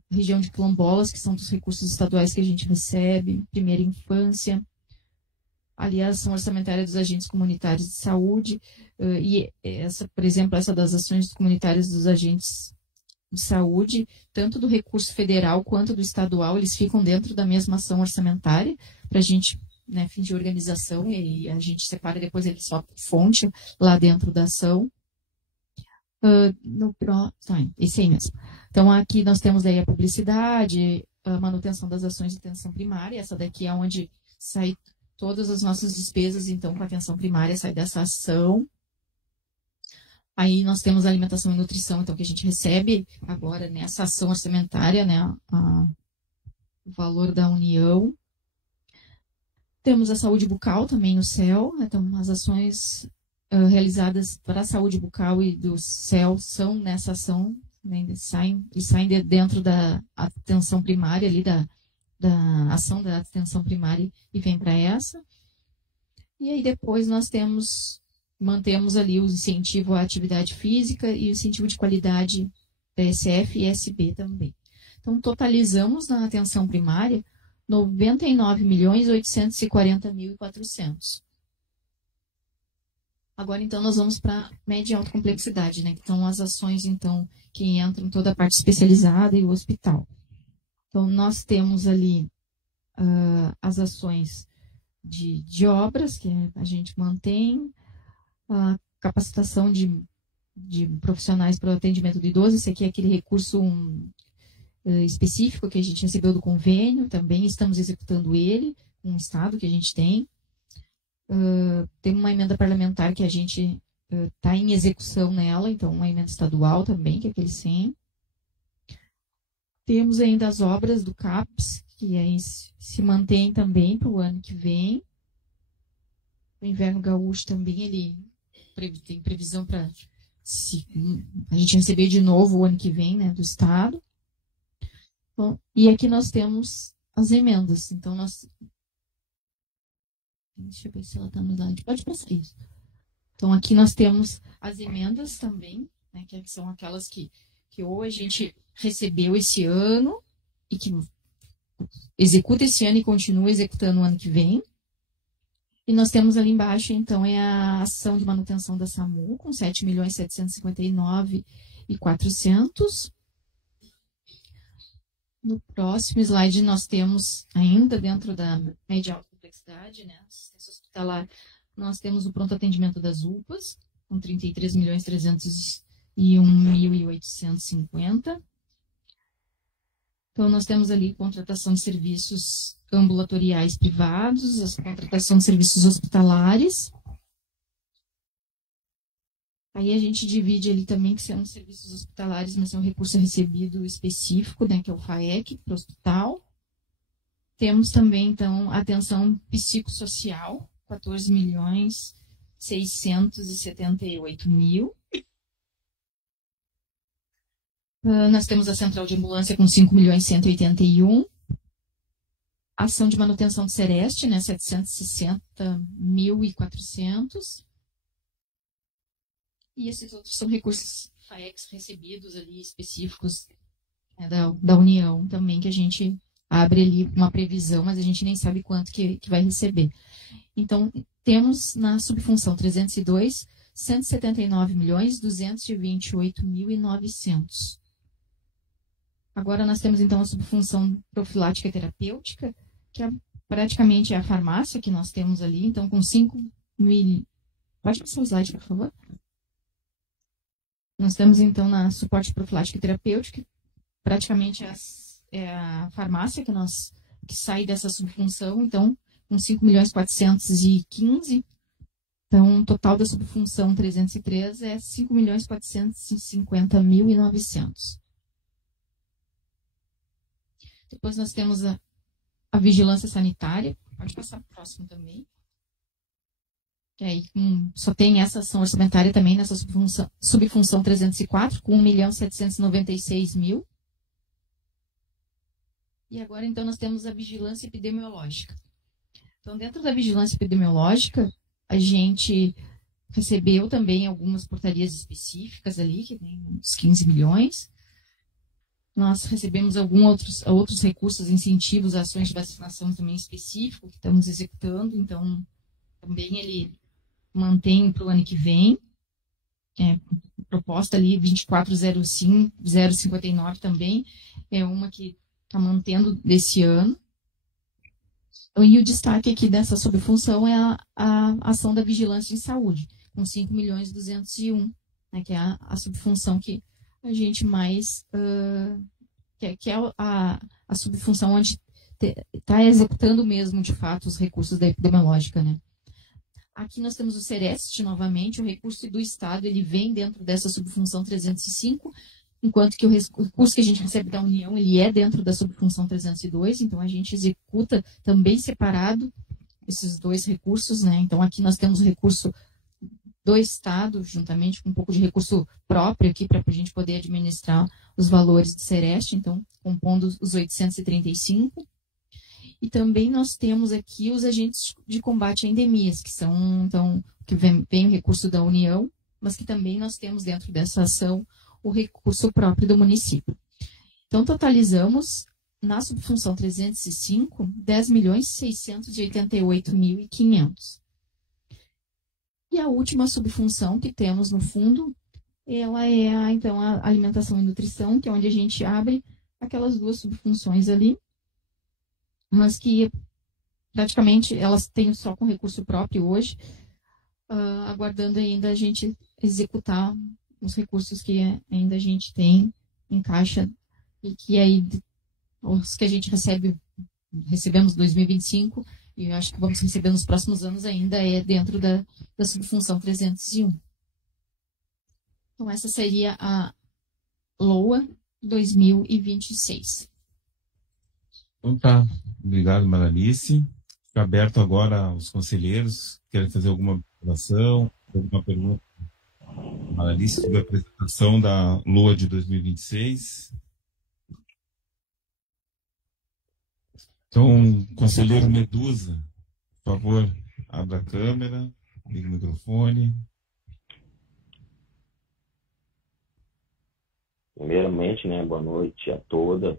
região de quilombolas, que são dos recursos estaduais que a gente recebe, primeira infância, ali a ação orçamentária dos agentes comunitários de saúde, e essa, por exemplo, essa das ações comunitárias dos agentes de saúde, tanto do recurso federal quanto do estadual, eles ficam dentro da mesma ação orçamentária, para a gente, né, fim de organização, e a gente separa depois eles só fonte lá dentro da ação. Esse aí mesmo. Então, aqui nós temos aí a publicidade, a manutenção das ações de atenção primária, essa daqui é onde sai todas as nossas despesas, então, com a atenção primária, sai dessa ação. Aí nós temos a alimentação e nutrição, então, que a gente recebe agora nessa ação orçamentária, né, o valor da União. Temos a saúde bucal também no CEL, né, então as ações realizadas para a saúde bucal e do CEL são nessa ação, né, saem dentro da atenção primária, ali da ação da atenção primária e vem para essa. E aí depois nós mantemos ali o incentivo à atividade física e o incentivo de qualidade da SF e SB também. Então, totalizamos na atenção primária 99.840.400. Agora, então, nós vamos para média e alta complexidade, né? Então, as ações, então, que entram toda a parte especializada e o hospital. Então, nós temos ali as ações de obras, que a gente mantém, a capacitação de profissionais para o atendimento do idoso. Esse aqui é aquele recurso específico que a gente recebeu do convênio, também estamos executando ele com o Estado que a gente tem. Tem uma emenda parlamentar que a gente está em execução nela, então uma emenda estadual também, que é aquele 100. Temos ainda as obras do CAPS, que aí se mantém também para o ano que vem. O Inverno Gaúcho também, ele tem previsão para a gente receber de novo o ano que vem, né, do Estado. Bom, e aqui nós temos as emendas. Então, deixa eu ver se ela está no slide. Pode passar isso. Então, aqui nós temos as emendas também, né, que são aquelas que ou a gente recebeu esse ano e que executa esse ano e continua executando o ano que vem. E nós temos ali embaixo, então, é a ação de manutenção da SAMU, com 7.759.400. No próximo slide, nós temos, ainda dentro da média alta complexidade, né, assistência hospitalar, nós temos o pronto atendimento das UPAs, com 33.301.850. Então, nós temos ali contratação de serviços ambulatoriais privados, a contratação de serviços hospitalares. Aí a gente divide ali também que são serviços hospitalares, mas é um recurso recebido específico, né, que é o FAEC, para o hospital. Temos também, então, atenção psicossocial, 14.678.000. Nós temos a central de ambulância com 5.181.000. Ação de manutenção do Sereste, né, 760.400. E esses outros são recursos FAEX recebidos ali, específicos, né, da União também, que a gente abre ali uma previsão, mas a gente nem sabe quanto que vai receber. Então, temos na subfunção 302, 179.228.900. Agora nós temos, então, a subfunção profilática terapêutica, que é praticamente a farmácia que nós temos ali, então, com 5.000... Pode passar o slide, por favor? Nós temos, então, na suporte profilática terapêutica, praticamente é a farmácia que sai dessa subfunção, então, com 5.415.000. Então, o total da subfunção 303 é 5.450.900. Depois nós temos a vigilância sanitária. Pode passar para o próximo também. Que aí só tem essa ação orçamentária também nessa subfunção 304, com 1.796.000. E agora, então, nós temos a vigilância epidemiológica. Então, dentro da vigilância epidemiológica, a gente recebeu também algumas portarias específicas ali, que tem uns 15 milhões. Nós recebemos outros recursos, incentivos, ações de vacinação também específicos, que estamos executando. Então, também ele mantém para o ano que vem. Proposta ali 24.059 também, é uma que está mantendo desse ano. E o destaque aqui dessa subfunção é a ação da vigilância em saúde, com 5.201.000, né, que é a subfunção que a gente mais... que é a subfunção onde está executando mesmo, de fato, os recursos da epidemiológica, né? Aqui nós temos o Sereste, novamente, o recurso do Estado, ele vem dentro dessa subfunção 305, enquanto que o recurso que a gente recebe da União, ele é dentro da subfunção 302, então a gente executa também separado esses dois recursos, né? Então aqui nós temos o recurso do Estado, juntamente com um pouco de recurso próprio aqui, para a gente poder administrar os valores do Sereste, então compondo os 835. E também nós temos aqui os agentes de combate a endemias, que são, então, que vem o recurso da União, mas que também nós temos dentro dessa ação o recurso próprio do município. Então, totalizamos, na subfunção 305, 10.688.500. E a última subfunção que temos no fundo, ela é, então, a alimentação e nutrição, que é onde a gente abre aquelas duas subfunções ali, mas que praticamente elas têm só com recurso próprio hoje, aguardando ainda a gente executar os recursos que ainda a gente tem em caixa e que aí os que a gente recebemos em 2025 e eu acho que vamos receber nos próximos anos ainda é dentro da subfunção 301. Então essa seria a LOA 2026. Então tá, obrigado, Maralice. Fica aberto agora aos conselheiros. Querem fazer alguma observação, alguma pergunta? Maralice, sobre a apresentação da LOA de 2026. Então, conselheiro Medusa, por favor, abra a câmera, ligue o microfone. Primeiramente, né, boa noite a todos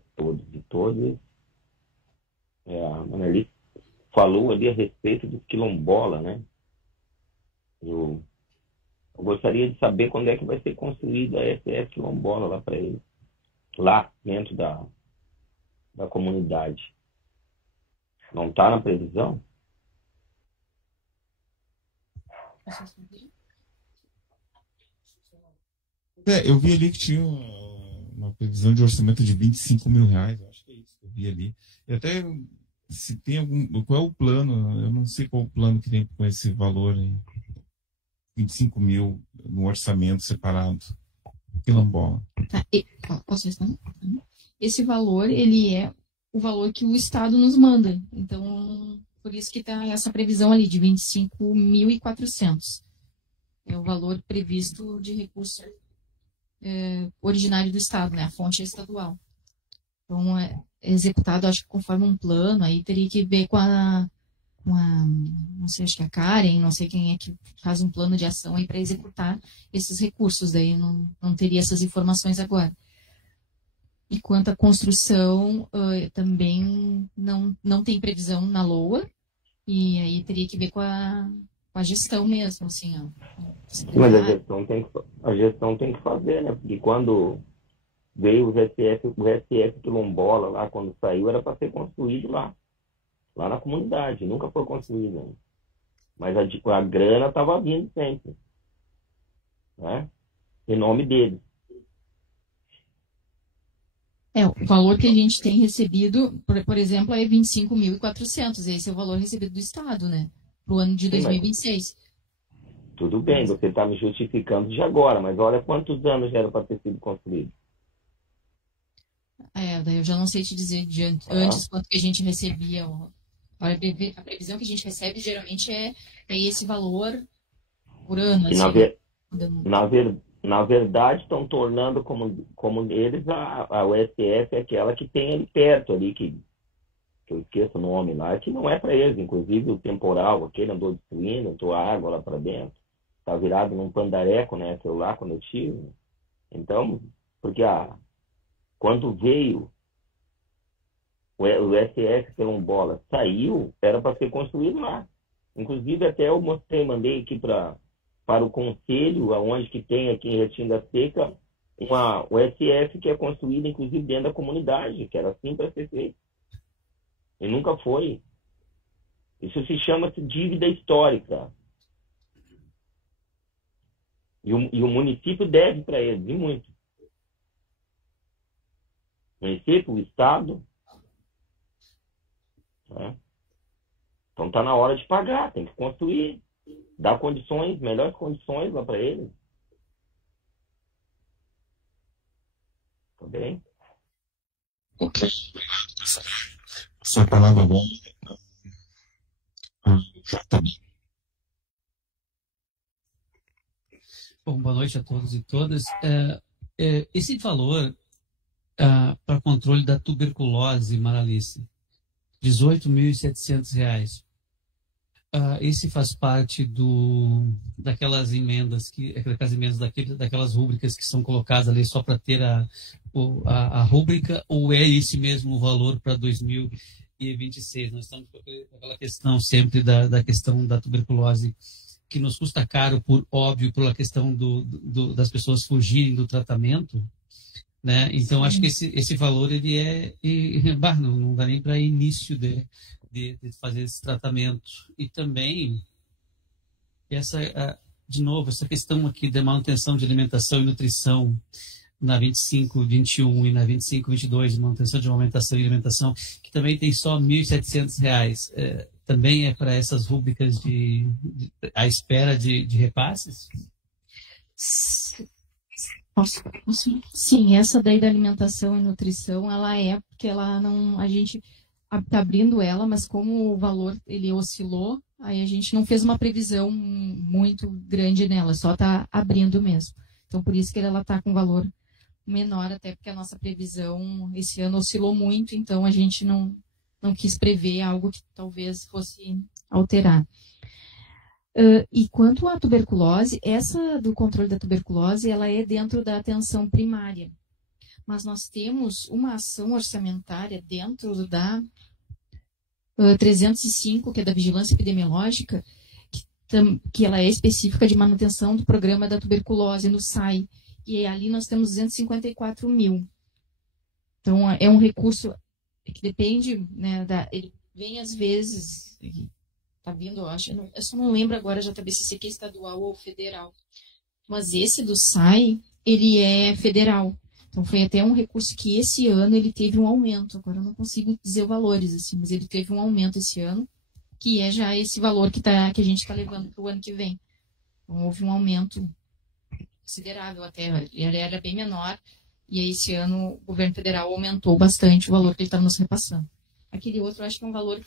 e todas. A Maralice falou ali a respeito do quilombola, né? Eu gostaria de saber quando é que vai ser construída a SS quilombola lá para ele, lá dentro da comunidade. Não está na previsão? Eu vi ali que tinha uma previsão de orçamento de 25 mil reais, acho que é isso que eu vi ali. E até se tem qual é o plano, eu não sei qual o plano que tem com esse valor aí. 25 mil no orçamento separado. Quilombola. Tá, esse valor, ele é o valor que o Estado nos manda. Então, por isso que está essa previsão ali de 25.400. É o valor previsto de recurso originário do Estado, né? A fonte é estadual. Então, é executado, acho que conforme um plano, aí teria que ver com a não sei, acho que a Karen, não sei quem é que faz um plano de ação aí para executar esses recursos, daí não teria essas informações agora. E quanto à construção, também não tem previsão na LOA, e aí teria que ver com a gestão mesmo, assim, ó. Mas a gestão tem que fazer, né? Porque quando veio o STF quilombola lá, quando saiu, era para ser construído lá na comunidade, nunca foi construído, né? Mas a grana estava vindo sempre, né? Em nome deles. O valor que a gente tem recebido, por exemplo, é 25.400. Esse é o valor recebido do Estado, né? Para o ano de 2026. Tudo bem, você está me justificando de agora, mas olha quantos anos já era para ter sido construído. Daí eu já não sei te dizer antes quanto que a gente recebia. A previsão que a gente recebe geralmente é esse valor por ano. Assim, na verdade, estão tornando como eles a USF é aquela que tem ali perto, ali, que eu esqueço o nome lá, que não é para eles. Inclusive o temporal, aquele andou destruindo, entrou água lá para dentro. Está virado num pandareco, né? Aquilo lá, quando eu tive. Então, porque quando veio o SF quilombola, saiu, era para ser construído lá. Inclusive, até eu mandei aqui para o conselho, aonde que tem aqui em Restinga Seca, o SF que é construído, inclusive, dentro da comunidade, que era assim para ser feito. E nunca foi. Isso se chama dívida histórica. E o município deve para eles, e muito. O município, o Estado. Né? Então está na hora de pagar, tem que construir. Dar condições, melhores condições lá para eles. Tá bem? Ok, obrigado por sua palavra bom. Também. Bom, boa noite a todos e todas. Esse valor para controle da tuberculose, Maralice, R$ 18.700. Esse faz parte daquelas emendas, daquelas rúbricas que são colocadas ali só para ter a rúbrica, ou é esse mesmo o valor para 2026? Nós estamos com aquela questão sempre da questão da tuberculose, que nos custa caro, óbvio, pela questão das pessoas fugirem do tratamento, né? Então, acho que esse valor, não dá nem para início de fazer esse tratamento. E também, de novo, essa questão aqui da manutenção de alimentação e nutrição na 25-21 e na 25-22, de manutenção de alimentação e alimentação, que também tem só R$ 1.700. Também é para essas rúbricas à espera de repasses? Sim, essa daí da alimentação e nutrição, ela porque a gente está abrindo ela, mas como o valor ele oscilou, aí a gente não fez uma previsão muito grande nela, só está abrindo mesmo. Então, por isso que ela está com valor menor, até porque a nossa previsão esse ano oscilou muito, então a gente não quis prever algo que talvez fosse alterar. E quanto à tuberculose, essa do controle da tuberculose, ela é dentro da atenção primária. Mas nós temos uma ação orçamentária dentro da 305, que é da vigilância epidemiológica, que ela é específica de manutenção do programa da tuberculose no SAI. E ali nós temos 254 mil. Então, é um recurso que depende, né, ele vem às vezes, está vindo, eu só não lembro agora, JBCC, que é estadual ou federal. Mas esse do SAI, ele é federal. Então, foi até um recurso que esse ano ele teve um aumento. Agora eu não consigo dizer valores, assim, mas ele teve um aumento esse ano, que é já esse valor que a gente está levando para o ano que vem. Então, houve um aumento considerável até. Ele era bem menor, e aí esse ano o governo federal aumentou bastante o valor que ele estava nos repassando. Aquele outro, eu acho que é um valor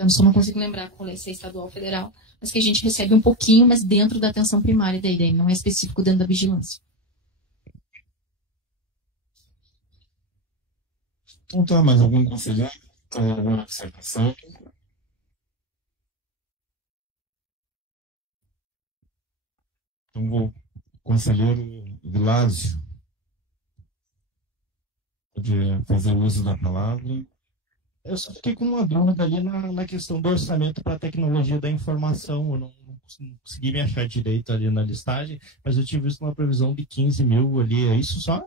Eu só não consigo lembrar qual é, se é estadual ou federal, mas que a gente recebe um pouquinho, mas dentro da atenção primária daí não é específico dentro da vigilância. Então tá, mais algum conselheiro? Alguma observação? Então, o conselheiro Vilásio pode fazer uso da palavra. Eu só fiquei com uma dúvida ali na questão do orçamento para a tecnologia da informação. Eu não consegui me achar direito ali na listagem, mas eu tinha visto uma previsão de 15 mil ali. É isso só?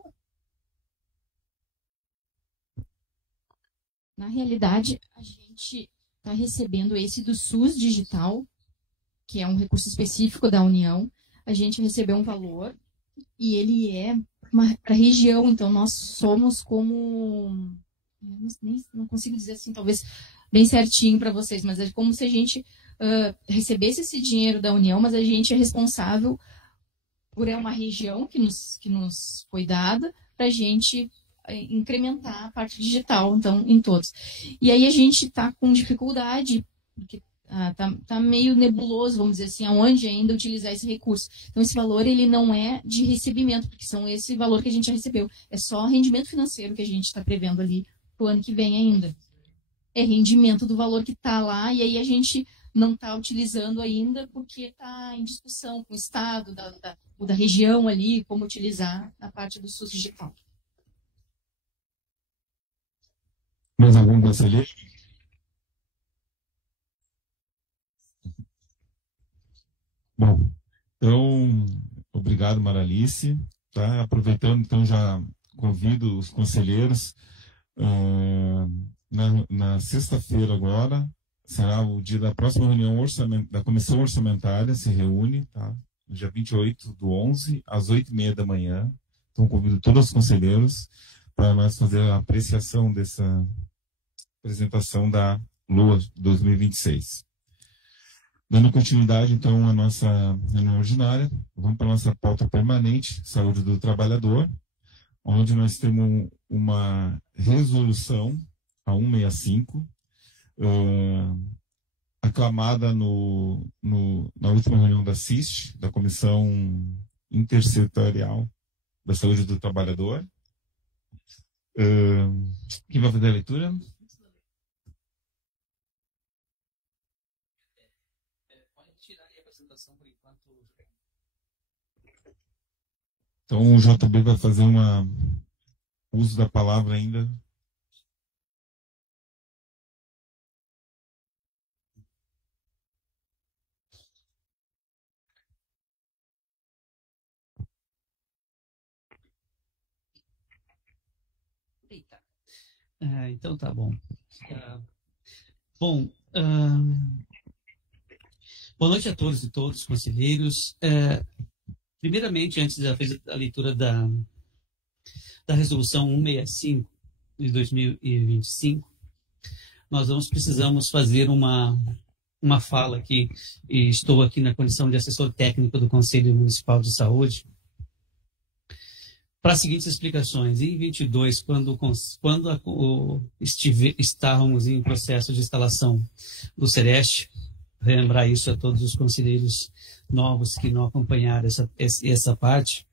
Na realidade, a gente está recebendo esse do SUS Digital, que é um recurso específico da União. A gente recebeu um valor e ele é para a região, então nós somos como... não consigo dizer assim, talvez bem certinho para vocês, mas é como se a gente recebesse esse dinheiro da União, mas a gente é responsável por uma região que nos foi dada para a gente incrementar a parte digital, então, em todos. E aí a gente está com dificuldade, porque tá meio nebuloso, vamos dizer assim, aonde ainda utilizar esse recurso. Então, esse valor, ele não é de recebimento, porque são esse valor que a gente já recebeu. É só rendimento financeiro que a gente está prevendo ali para o ano que vem ainda. É rendimento do valor que está lá, e aí a gente não está utilizando ainda, porque está em discussão com o Estado, da região ali, como utilizar a parte do SUS digital. Mais algum conselheiro? Bom, então, obrigado, Maralice. Tá? Aproveitando, então, já convido os conselheiros. Na sexta-feira agora, será o dia da próxima reunião da Comissão Orçamentária, se reúne, tá? No dia 28/11, às 8h30 da manhã. Então, convido todos os conselheiros para nós fazer a apreciação dessa apresentação da LOA 2026. Dando continuidade, então, à nossa reunião ordinária, vamos para a nossa pauta permanente, saúde do trabalhador, onde nós temos uma resolução, a 165, aclamada na última reunião da CIST, da Comissão Intersetorial da Saúde do Trabalhador. Quem vai fazer a leitura? Então, o JB vai fazer uso da palavra ainda. Então, tá bom. Boa noite a todos e todos, conselheiros. Primeiramente, antes de fazer a leitura da Resolução 165 de 2025, nós precisamos fazer uma fala aqui, e estou aqui na condição de assessor técnico do Conselho Municipal de Saúde, para as seguintes explicações. Em 22, quando estávamos em processo de instalação do Sereste, relembrar isso a todos os conselheiros novos que não acompanharam essa parte,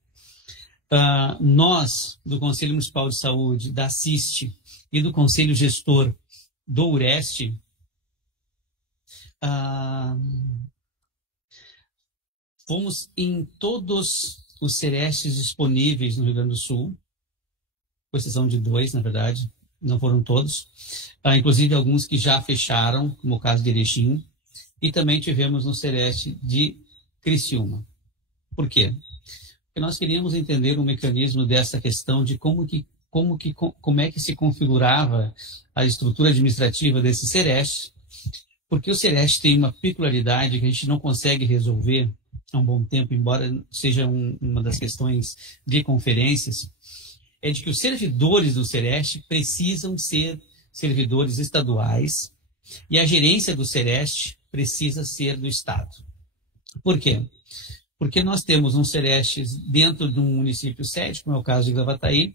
nós, do Conselho Municipal de Saúde, da CIST e do Conselho Gestor do UREST, fomos em todos os Serestes disponíveis no Rio Grande do Sul, com exceção de 2, na verdade, não foram todos, inclusive alguns que já fecharam, como o caso de Erechim, e também tivemos no Sereste de Criciúma. Por quê? Porque nós queríamos entender o mecanismo dessa questão de como é que se configurava a estrutura administrativa desse Sereste, porque o Sereste tem uma peculiaridade que a gente não consegue resolver há um bom tempo, embora seja uma das questões de conferências, é de que os servidores do Sereste precisam ser servidores estaduais e a gerência do Sereste precisa ser do Estado. Por quê? Porque nós temos um Sereste dentro de um município sede, como é o caso de Gravataí,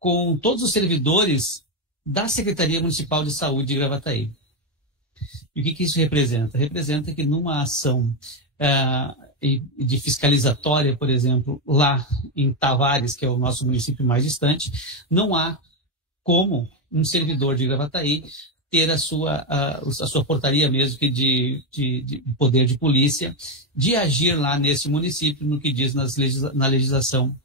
com todos os servidores da Secretaria Municipal de Saúde de Gravataí. E o que isso representa? Representa que numa ação de fiscalizatória, por exemplo, lá em Tavares, que é o nosso município mais distante, não há como um servidor de Gravataí ter a sua portaria mesmo que de poder de polícia, de agir lá nesse município, no que diz na legislação.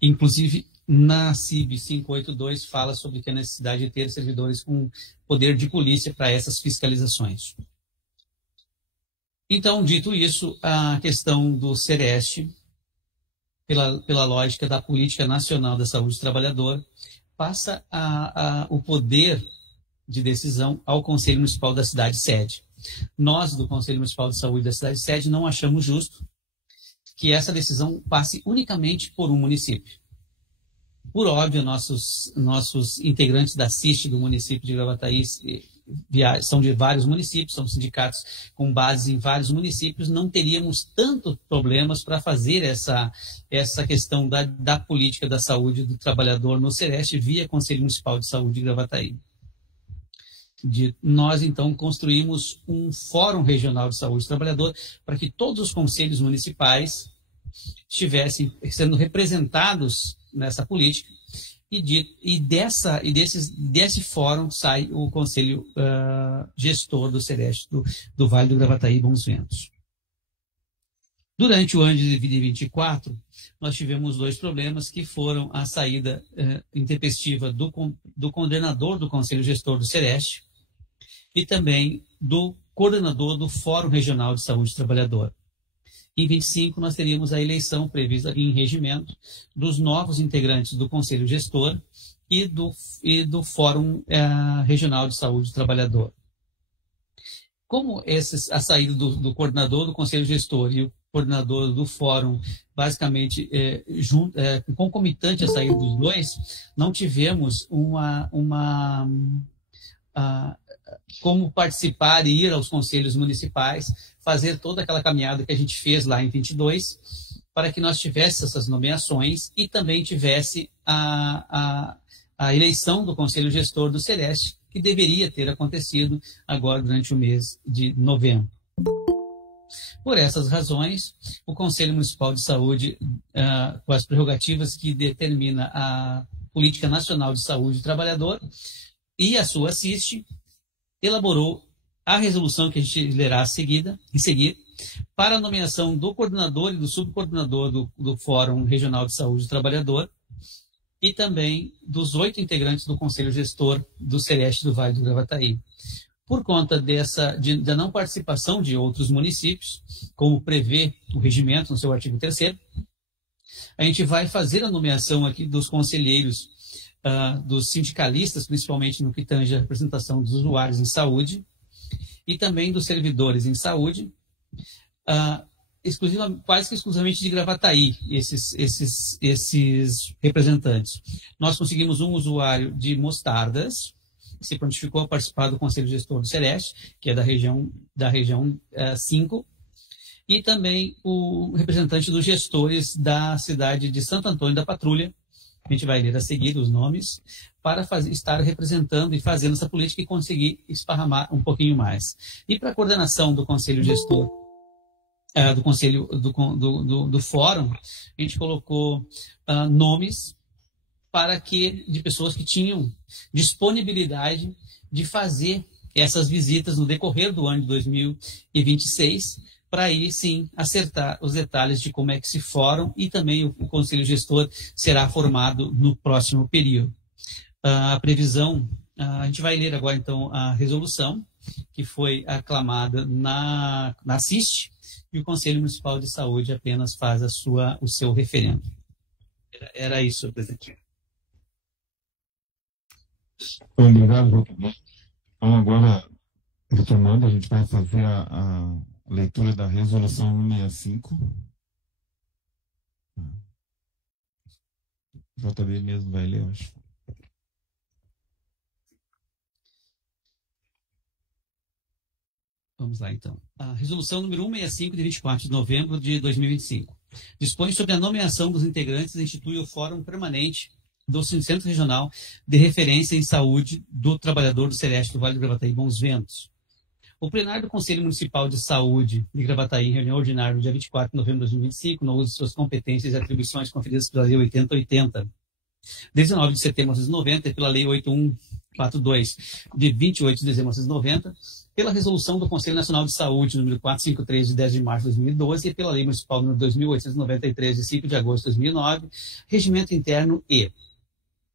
Inclusive, na CIB 582 fala sobre que a necessidade de ter servidores com poder de polícia para essas fiscalizações. Então, dito isso, a questão do Sereste, pela lógica da Política Nacional da Saúde do Trabalhador, passa o poder de decisão ao Conselho Municipal da cidade sede. Nós, do Conselho Municipal de Saúde da cidade sede, não achamos justo que essa decisão passe unicamente por um município. Por óbvio, nossos integrantes da CIST do município de Gravataí são de vários municípios, são sindicatos com base em vários municípios, não teríamos tantos problemas para fazer essa questão da política da saúde do trabalhador no Sereste via Conselho Municipal de Saúde de Gravataí. Nós, então, construímos um Fórum Regional de Saúde do Trabalhador para que todos os conselhos municipais estivessem sendo representados nessa política e desse fórum sai o Conselho Gestor do Sereste do Vale do Gravataí e Bons Ventos. Durante o ano de 2024, nós tivemos 2 problemas que foram a saída intempestiva do coordenador do Conselho Gestor do Sereste e também do coordenador do Fórum Regional de Saúde do Trabalhador. Em 25, nós teríamos a eleição prevista em regimento dos novos integrantes do Conselho Gestor e do Fórum Regional de Saúde do Trabalhador. Como a saída do coordenador do Conselho Gestor e o coordenador do Fórum, basicamente, concomitante à saída dos 2, não tivemos como participar e ir aos conselhos municipais, fazer toda aquela caminhada que a gente fez lá em 22, para que nós tivéssemos essas nomeações e também tivesse a eleição do Conselho Gestor do Sereste, que deveria ter acontecido agora durante o mês de novembro. Por essas razões, o Conselho Municipal de Saúde, com as prerrogativas que determina a Política Nacional de Saúde do Trabalhador e a sua CIST, elaborou a resolução que a gente lerá em seguir para a nomeação do coordenador e do subcoordenador do Fórum Regional de Saúde do Trabalhador e também dos 8 integrantes do Conselho Gestor do Sereste do Vale do Gravataí. Por conta da não participação de outros municípios, como prevê o regimento no seu artigo 3º, a gente vai fazer a nomeação aqui dos conselheiros, dos sindicalistas, principalmente no que tange a representação dos usuários em saúde, e também dos servidores em saúde, quase que exclusivamente de Gravataí, esses representantes. Nós conseguimos um usuário de Mostardas, que se prontificou a participar do Conselho Gestor do Sereste, que é da região 5, e também o representante dos gestores da cidade de Santo Antônio da Patrulha, a gente vai ler a seguir os nomes, para estar representando e fazendo essa política e conseguir esparramar um pouquinho mais. E para a coordenação do Conselho Gestor, do Conselho do Fórum, a gente colocou nomes de pessoas que tinham disponibilidade de fazer essas visitas no decorrer do ano de 2026, para aí sim acertar os detalhes de como é que esse fórum e também o Conselho Gestor será formado no próximo período. A previsão, a gente vai ler agora então a resolução que foi aclamada na CIST e o Conselho Municipal de Saúde apenas faz o seu referendo. Era isso, presidente. Obrigado, doutor. Então, agora, retomando, a gente vai fazer a leitura da resolução 165. JB mesmo vai ler, eu acho. Vamos lá, então. A resolução número 165, de 24 de novembro de 2025. Dispõe sobre a nomeação dos integrantes e institui o Fórum Permanente do Centro Regional de Referência em Saúde do Trabalhador do Sereste do Vale do Gravataí e Bons Ventos. O plenário do Conselho Municipal de Saúde de Gravataí, em reunião ordinária no dia 24 de novembro de 2025, no uso de suas competências e atribuições conferidas pela Lei 8080, 19 de setembro de 1990, e pela Lei 8142, de 28 de dezembro de 1990, pela Resolução do Conselho Nacional de Saúde, número 453, de 10 de março de 2012, e pela Lei Municipal número 2893, de 5 de agosto de 2009, regimento interno e...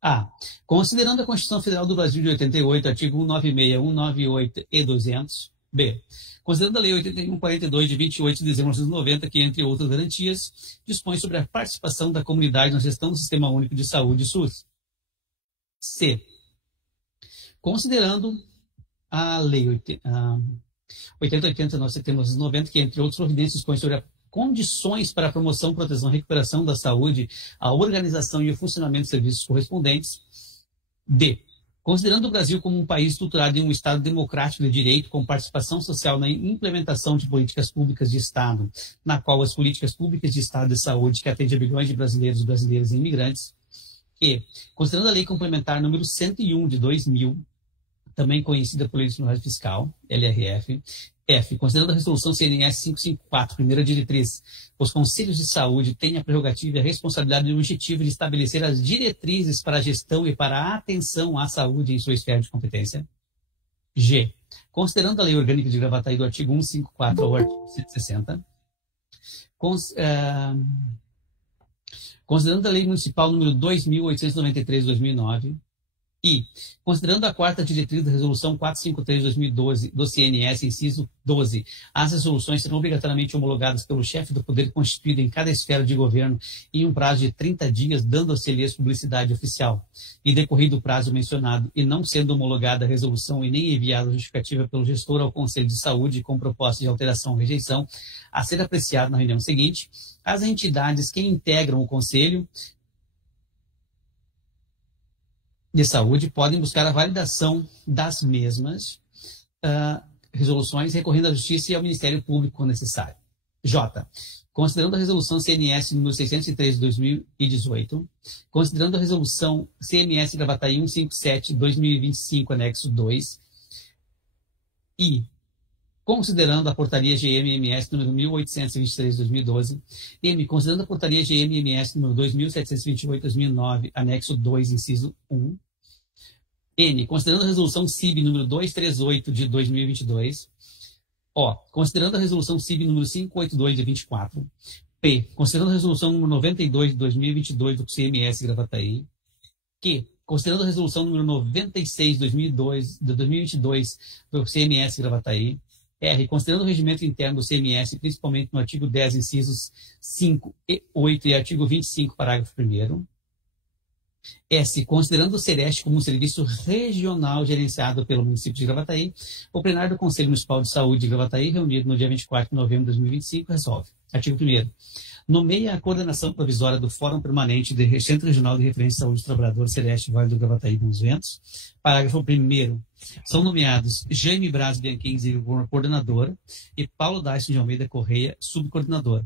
A. Considerando a Constituição Federal do Brasil de 88, artigo 196, 198 e 200. B. Considerando a Lei 8142, de 28 de dezembro de 1990, que, entre outras garantias, dispõe sobre a participação da comunidade na gestão do Sistema Único de Saúde, SUS. C. Considerando a Lei 8080, 9 de setembro de 1990, que, entre outras providências, dispõe sobre a condições para a promoção, proteção e recuperação da saúde, a organização e o funcionamento dos serviços correspondentes. D. Considerando o Brasil como um país estruturado em um Estado democrático de direito, com participação social na implementação de políticas públicas de Estado, na qual as políticas públicas de Estado de saúde, que atendem a bilhões de brasileiros, brasileiras e imigrantes. E. Considerando a Lei Complementar número 101 de 2000, também conhecida por Lei de Responsabilidade Fiscal, LRF. F. Considerando a Resolução CNS 554, primeira diretriz, os Conselhos de Saúde têm a prerrogativa e a responsabilidade e o objetivo de estabelecer as diretrizes para a gestão e para a atenção à saúde em sua esfera de competência. G. Considerando a Lei Orgânica de Gravataí do artigo 154 ao artigo 160. Considerando a Lei Municipal número 2.893 de 2009. E, considerando a quarta diretriz da Resolução 453 de 2012 do CNS, inciso 12, as resoluções serão obrigatoriamente homologadas pelo chefe do poder constituído em cada esfera de governo em um prazo de 30 dias, dando aos celheiros publicidade oficial. E, decorrido o prazo mencionado e não sendo homologada a resolução e nem enviada justificativa pelo gestor ao Conselho de Saúde com proposta de alteração ou rejeição, a ser apreciado na reunião seguinte, as entidades que integram o Conselho de Saúde podem buscar a validação das mesmas resoluções, recorrendo à Justiça e ao Ministério Público quando necessário. J. Considerando a Resolução CNS número 603 de 2018, considerando a Resolução CMS Gravataí 157 de 2025, anexo 2, e considerando a Portaria GMMS número 1823 de 2012, M. Considerando a Portaria GMMS número 2728 de 2009, anexo 2, inciso 1. N. Considerando a Resolução CIB número 238 de 2022. O. Considerando a Resolução CIB número 582 de 24. P. Considerando a Resolução número 92 de 2022 do CMS Gravataí. Q. Considerando a Resolução número 96 de 2022 do CMS Gravataí. R. Considerando o regimento interno do CMS, principalmente no artigo 10, incisos 5 e 8 e artigo 25, parágrafo 1º. S. Considerando o SEREST como um serviço regional gerenciado pelo município de Gravataí, o plenário do Conselho Municipal de Saúde de Gravataí, reunido no dia 24 de novembro de 2025, resolve. Artigo 1º. Nomeia a coordenação provisória do Fórum Permanente do Centro Regional de Referência de Saúde do Trabalhador SEREST Vale do Gravataí Bons Ventos. Parágrafo 1º. São nomeados Jaime Braz Bianchini, coordenador, e Paulo Dyson de Almeida Correia, subcoordenador.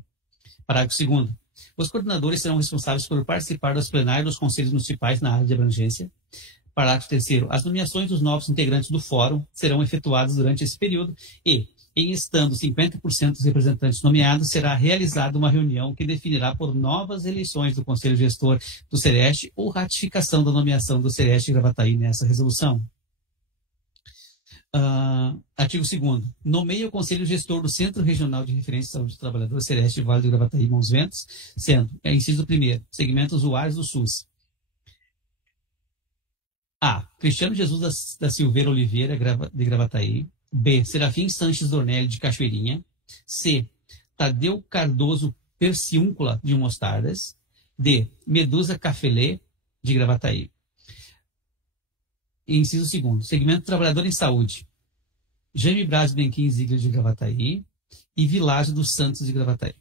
Parágrafo 2º. Os coordenadores serão responsáveis por participar das plenárias dos conselhos municipais na área de abrangência. Parágrafo 3º. As nomeações dos novos integrantes do fórum serão efetuadas durante esse período e, em estando 50% dos representantes nomeados, será realizada uma reunião que definirá por novas eleições do Conselho Gestor do SEREST ou ratificação da nomeação do SEREST Gravataí nessa resolução. Artigo 2º. Nomeia o Conselho Gestor do Centro Regional de Referência de Saúde do Trabalhador SEREST Vale do Gravataí Bons Ventos, sendo, inciso 1º, segmento usuários do SUS. A. Cristiano Jesus da Silveira Oliveira, de Gravataí. B. Serafim Sanches Dornelli, de Cachoeirinha. C. Tadeu Cardoso Perciúncula, de Mostardas. D. Medusa Cafelê, de Gravataí. Inciso 2º. Segmento Trabalhador em Saúde. Jaime Braz Bianchini Ziegler, de Gravataí. E Világio dos Santos, de Gravataí.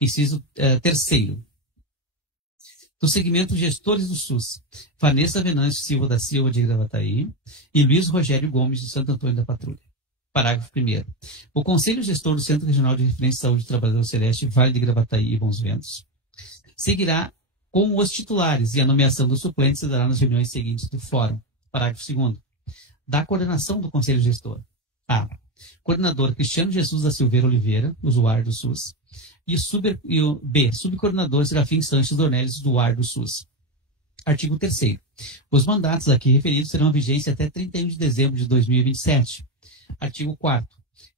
Inciso 3º. Do segmento Gestores do SUS, Vanessa Venâncio Silva da Silva, de Gravataí, e Luiz Rogério Gomes, de Santo Antônio da Patrulha. Parágrafo 1º. O Conselho Gestor do Centro Regional de Referência de Saúde do Trabalhador SEREST Vale de Gravataí e Bons Ventos seguirá com os titulares e a nomeação dos suplentes se dará nas reuniões seguintes do Fórum. Parágrafo 2º. Da coordenação do Conselho Gestor. A. Coordenador Cristiano Jesus da Silveira Oliveira, usuário do SUS. E B, subcoordenador Serafim Sanches Dornelles, usuário do SUS. Artigo 3º. Os mandatos aqui referidos terão vigência até 31 de dezembro de 2027. Artigo 4º.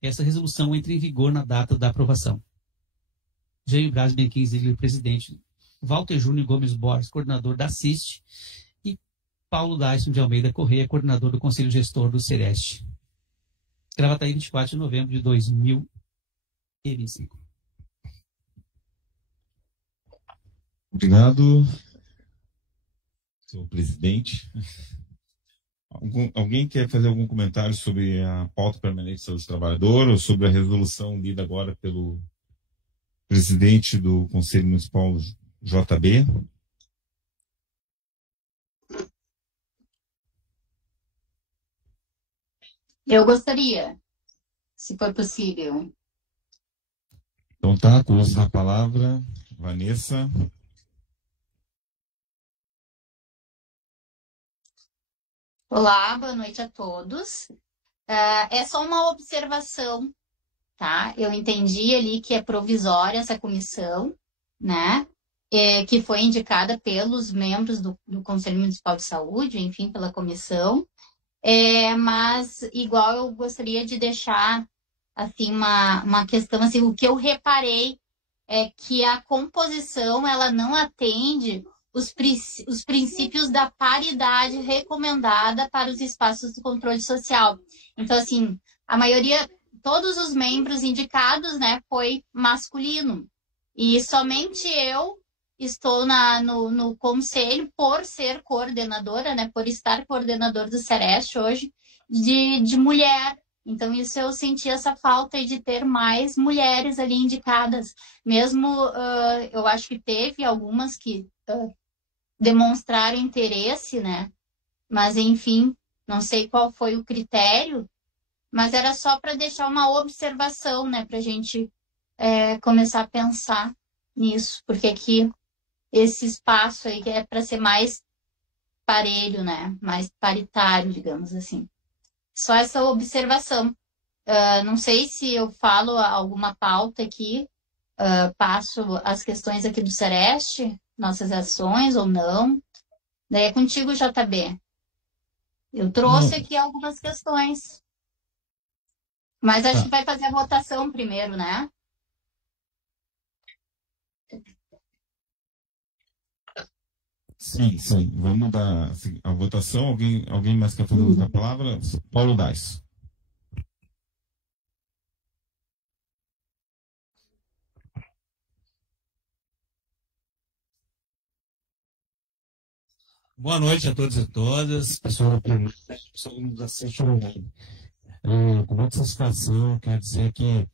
Essa resolução entra em vigor na data da aprovação. Jânio Braz Benquim Ziegler, presidente. Walter Júnior Gomes Borges, coordenador da CIST. E Paulo Dyson de Almeida Correia, coordenador do Conselho Gestor do Sereste. Gravataí, 24 de novembro de 2025. Obrigado, senhor presidente. Alguém quer fazer algum comentário sobre a pauta permanente de saúde do trabalhador ou sobre a resolução lida agora pelo presidente do Conselho Municipal JB? Eu gostaria, se for possível. Então tá, com o uso da palavra, Vanessa. Olá, boa noite a todos. É só uma observação, tá? Eu entendi ali que é provisória essa comissão, né? Que foi indicada pelos membros do Conselho Municipal de Saúde, enfim, pela comissão. Mas, igual, eu gostaria de deixar, assim, uma questão, assim, o que eu reparei é que a composição, ela não atende os princípios da paridade recomendada para os espaços do controle social. Então, assim, a maioria, todos os membros indicados, né, foi masculino. E somente eu estou no conselho por ser coordenadora, né, por estar coordenador do Sereste hoje, de mulher. Então, isso eu senti essa falta de ter mais mulheres ali indicadas. Mesmo, eu acho que teve algumas que demonstraram interesse, né? Mas, enfim, não sei qual foi o critério, mas era só para deixar uma observação, né? Para a gente começar a pensar nisso, porque aqui esse espaço aí é para ser mais parelho, né? Mais paritário, digamos assim. Só essa observação. Não sei se eu falo alguma pauta aqui, passo as questões aqui do Sereste, nossas ações ou não. Daí é contigo, JB. Eu trouxe aqui algumas questões. Mas acho que vai fazer a votação primeiro, né? Sim. Vamos dar a votação. Alguém mais quer fazer uso da palavra? Paulo Dyson. Boa noite a todos e todas, pessoal que nos assiste online. Com muita satisfação, quero dizer que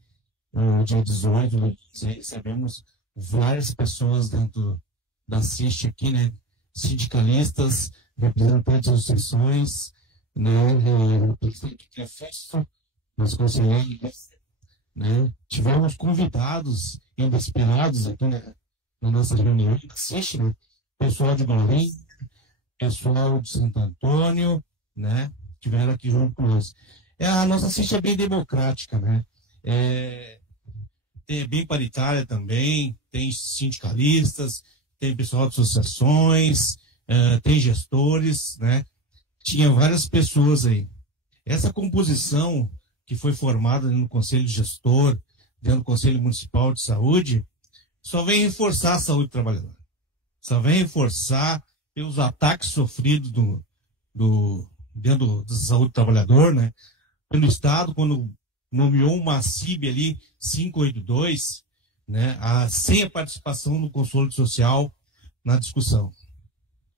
no dia 18, recebemos várias pessoas dentro da CIST aqui, né? Sindicalistas, representantes de associações, né? Representantes de FESTO, os conselheiros, né? Tivemos convidados inesperados aqui, né? Na nossa reunião da CIST, né? Pessoal de Belém, pessoal de Santo Antônio, né? Tiveram aqui junto conosco. A nossa CIST é bem democrática, né? É bem paritária também, tem sindicalistas, tem pessoal de associações, tem gestores, né? Tinha várias pessoas aí. Essa composição que foi formada no Conselho Gestor, dentro do Conselho Municipal de Saúde, só vem reforçar a saúde do trabalhador. Só vem reforçar os ataques sofridos dentro da saúde do trabalhador, né? Pelo Estado, quando nomeou uma CIB ali, 582, né? Sem a participação do consolo social na discussão.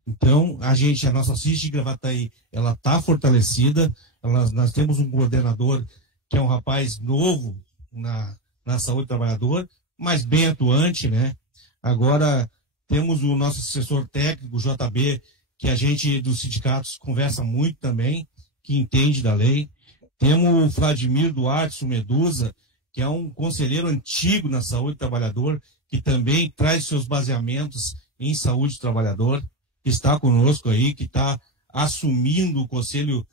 Então, a nossa CIST de Gravataí, ela está fortalecida, nós temos um coordenador que é um rapaz novo na saúde do trabalhador, mas bem atuante, né? Agora, temos o nosso assessor técnico, o JB, que a gente dos sindicatos conversa muito também, que entende da lei. Temos o Vladimir Duarte Medusa, que é um conselheiro antigo na saúde do trabalhador, que também traz seus baseamentos em saúde do trabalhador, que está conosco aí, que está assumindo o Conselho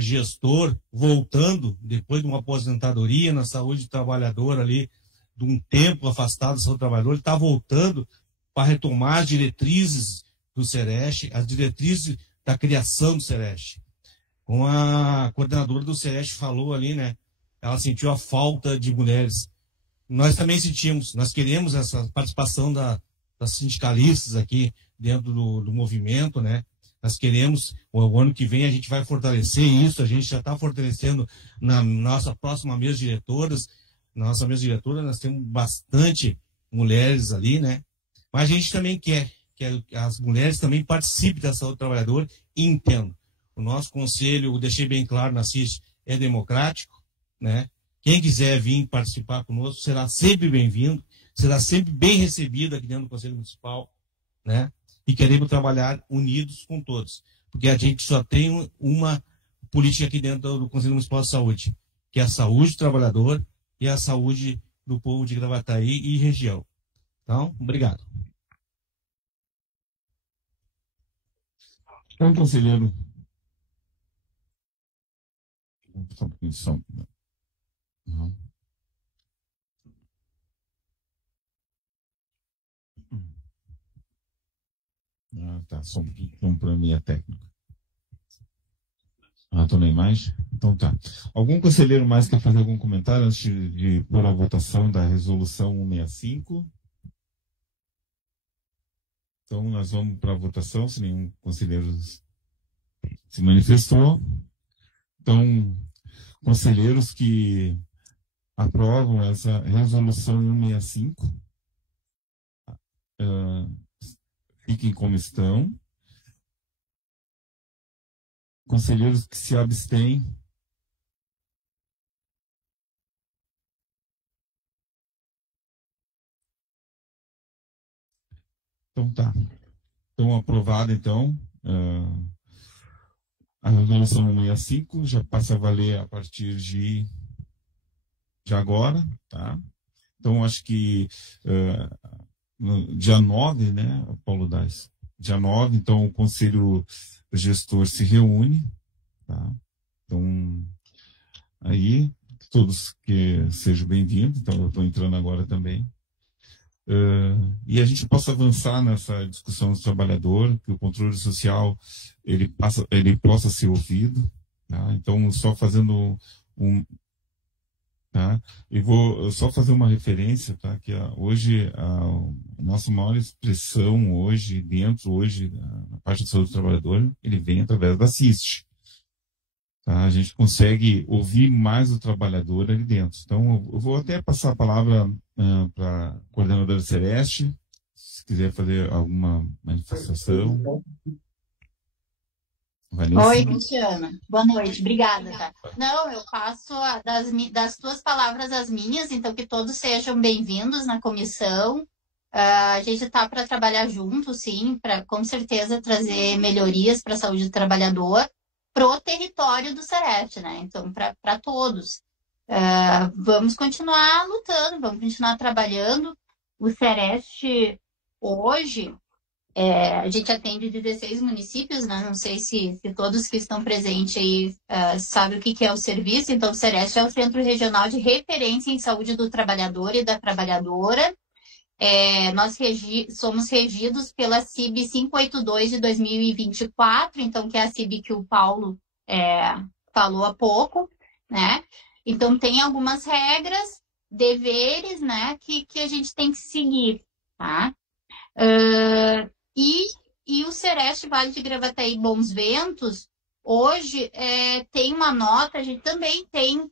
gestor voltando, depois de uma aposentadoria na saúde do trabalhador ali, de um tempo afastado da saúde do trabalhador, ele está voltando para retomar as diretrizes do Sereste, as diretrizes da criação do Sereste. Como a coordenadora do Sereste falou ali, né? Ela sentiu a falta de mulheres. Nós também sentimos, nós queremos essa participação das sindicalistas aqui dentro do movimento, né? Nós queremos, o ano que vem a gente vai fortalecer isso, a gente já está fortalecendo na nossa próxima mesa de diretoras. Na nossa mesa diretora nós temos bastante mulheres ali, né? Mas a gente também quer que as mulheres também participem da saúde do trabalhador e entendam. O nosso conselho, eu deixei bem claro na CIS, é democrático, né? Quem quiser vir participar conosco será sempre bem-vindo, será sempre bem recebido aqui dentro do Conselho Municipal, né? E queremos trabalhar unidos com todos, porque a gente só tem uma política aqui dentro do Conselho Municipal de Saúde, que é a saúde do trabalhador e a saúde do povo de Gravataí e região. Então, obrigado. Então, conselheiro. Tá, só um probleminha técnico. Tô nem mais? Então tá. Algum conselheiro mais quer fazer algum comentário antes de pôr a votação da resolução 165? Então nós vamos para a votação, se nenhum conselheiro se manifestou. Então, conselheiros que aprovam essa resolução 165, fiquem como estão. Conselheiros que se abstêm, então tá. Então, aprovada, então, a resolução 165 já passa a valer a partir de agora, tá? Então, acho que no dia 9, né, Paulo Dais? Dia 9, então, o Conselho Gestor se reúne, tá? Então, aí, todos que sejam bem-vindos, então eu estou entrando agora também. E a gente possa avançar nessa discussão do trabalhador, que o controle social ele possa ser ouvido, tá? Então, só fazendo tá? E vou só fazer uma referência, tá? Que hoje a nossa maior expressão hoje na parte de saúde do trabalhador, ele vem através da CIST. Tá? A gente consegue ouvir mais o trabalhador ali dentro. Então, eu vou até passar a palavra para a coordenadora Sereste, se quiser fazer alguma manifestação. Vanessa. Oi, Cristiana. Boa noite, obrigada. Tá? Não, eu passo das tuas palavras as minhas, então que todos sejam bem-vindos na comissão. A gente está para trabalhar junto, sim, para com certeza trazer melhorias para a saúde do trabalhador, para o território do Sereste, né? Então, para todos. Vamos continuar lutando, vamos continuar trabalhando. O Sereste, hoje, a gente atende 16 municípios, né? Não sei se todos que estão presentes aí sabem o que é o serviço. Então, o Sereste é o Centro Regional de Referência em Saúde do Trabalhador e da Trabalhadora. Nós somos regidos pela CIB 582 de 2024, então, que é a CIB que o Paulo falou há pouco, né? Então, tem algumas regras, deveres, né, que a gente tem que seguir, tá? E o Sereste Vale de Gravataí Bons Ventos, hoje tem uma nota, a gente também tem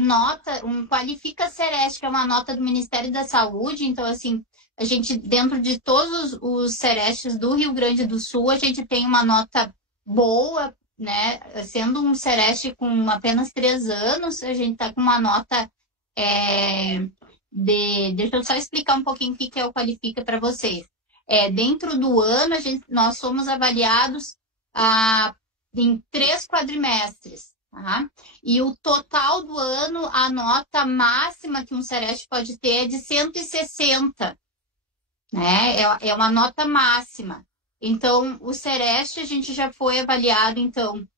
nota, Qualifica Sereste, que é uma nota do Ministério da Saúde. Então, assim, a gente, dentro de todos os Serestes do Rio Grande do Sul, a gente tem uma nota boa, né? Sendo um Sereste com apenas 3 anos, a gente está com uma nota deixa eu só explicar um pouquinho o que é o Qualifica para vocês. Dentro do ano, nós somos avaliados em 3 quadrimestres. Tá? E o total do ano, a nota máxima que um Sereste pode ter é de 160. Né? É uma nota máxima. Então, o Sereste, a gente já foi avaliado, então,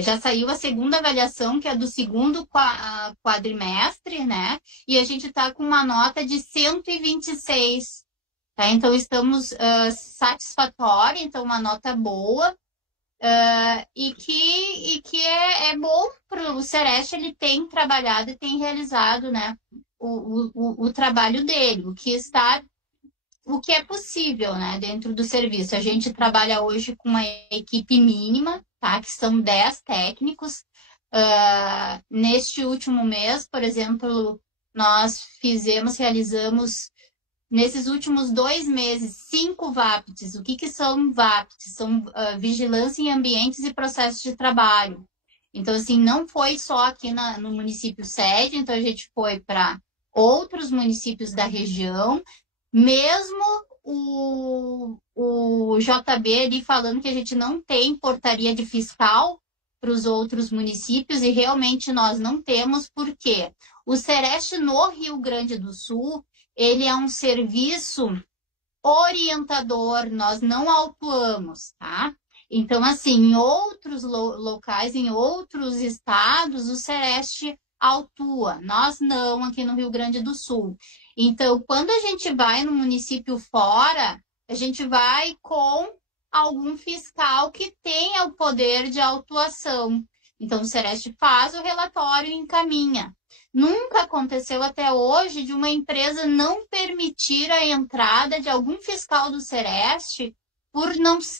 já saiu a segunda avaliação, que é do segundo quadrimestre, né? E a gente está com uma nota de 126, tá? Então, estamos satisfatórios, então, uma nota boa, e que é bom para o Sereste. Ele tem trabalhado e tem realizado, né, o trabalho dele, o que é possível, né, dentro do serviço. A gente trabalha hoje com uma equipe mínima, tá, que são 10 técnicos. Neste último mês, por exemplo, nós realizamos, nesses últimos 2 meses, 5 VAPTs. O que são VAPTs? São vigilância em ambientes e processos de trabalho. Então, assim, não foi só aqui no município sede, então a gente foi para outros municípios da região, mesmo o JB ali falando que a gente não tem portaria de fiscal para os outros municípios, e realmente nós não temos, porque o Sereste no Rio Grande do Sul, ele é um serviço orientador, nós não autuamos, tá? Então, assim, em outros locais, em outros estados, o Sereste autua, nós não, aqui no Rio Grande do Sul. Então, quando a gente vai no município fora, a gente vai com algum fiscal que tenha o poder de autuação. Então, o Sereste faz o relatório e encaminha. Nunca aconteceu até hoje de uma empresa não permitir a entrada de algum fiscal do Sereste por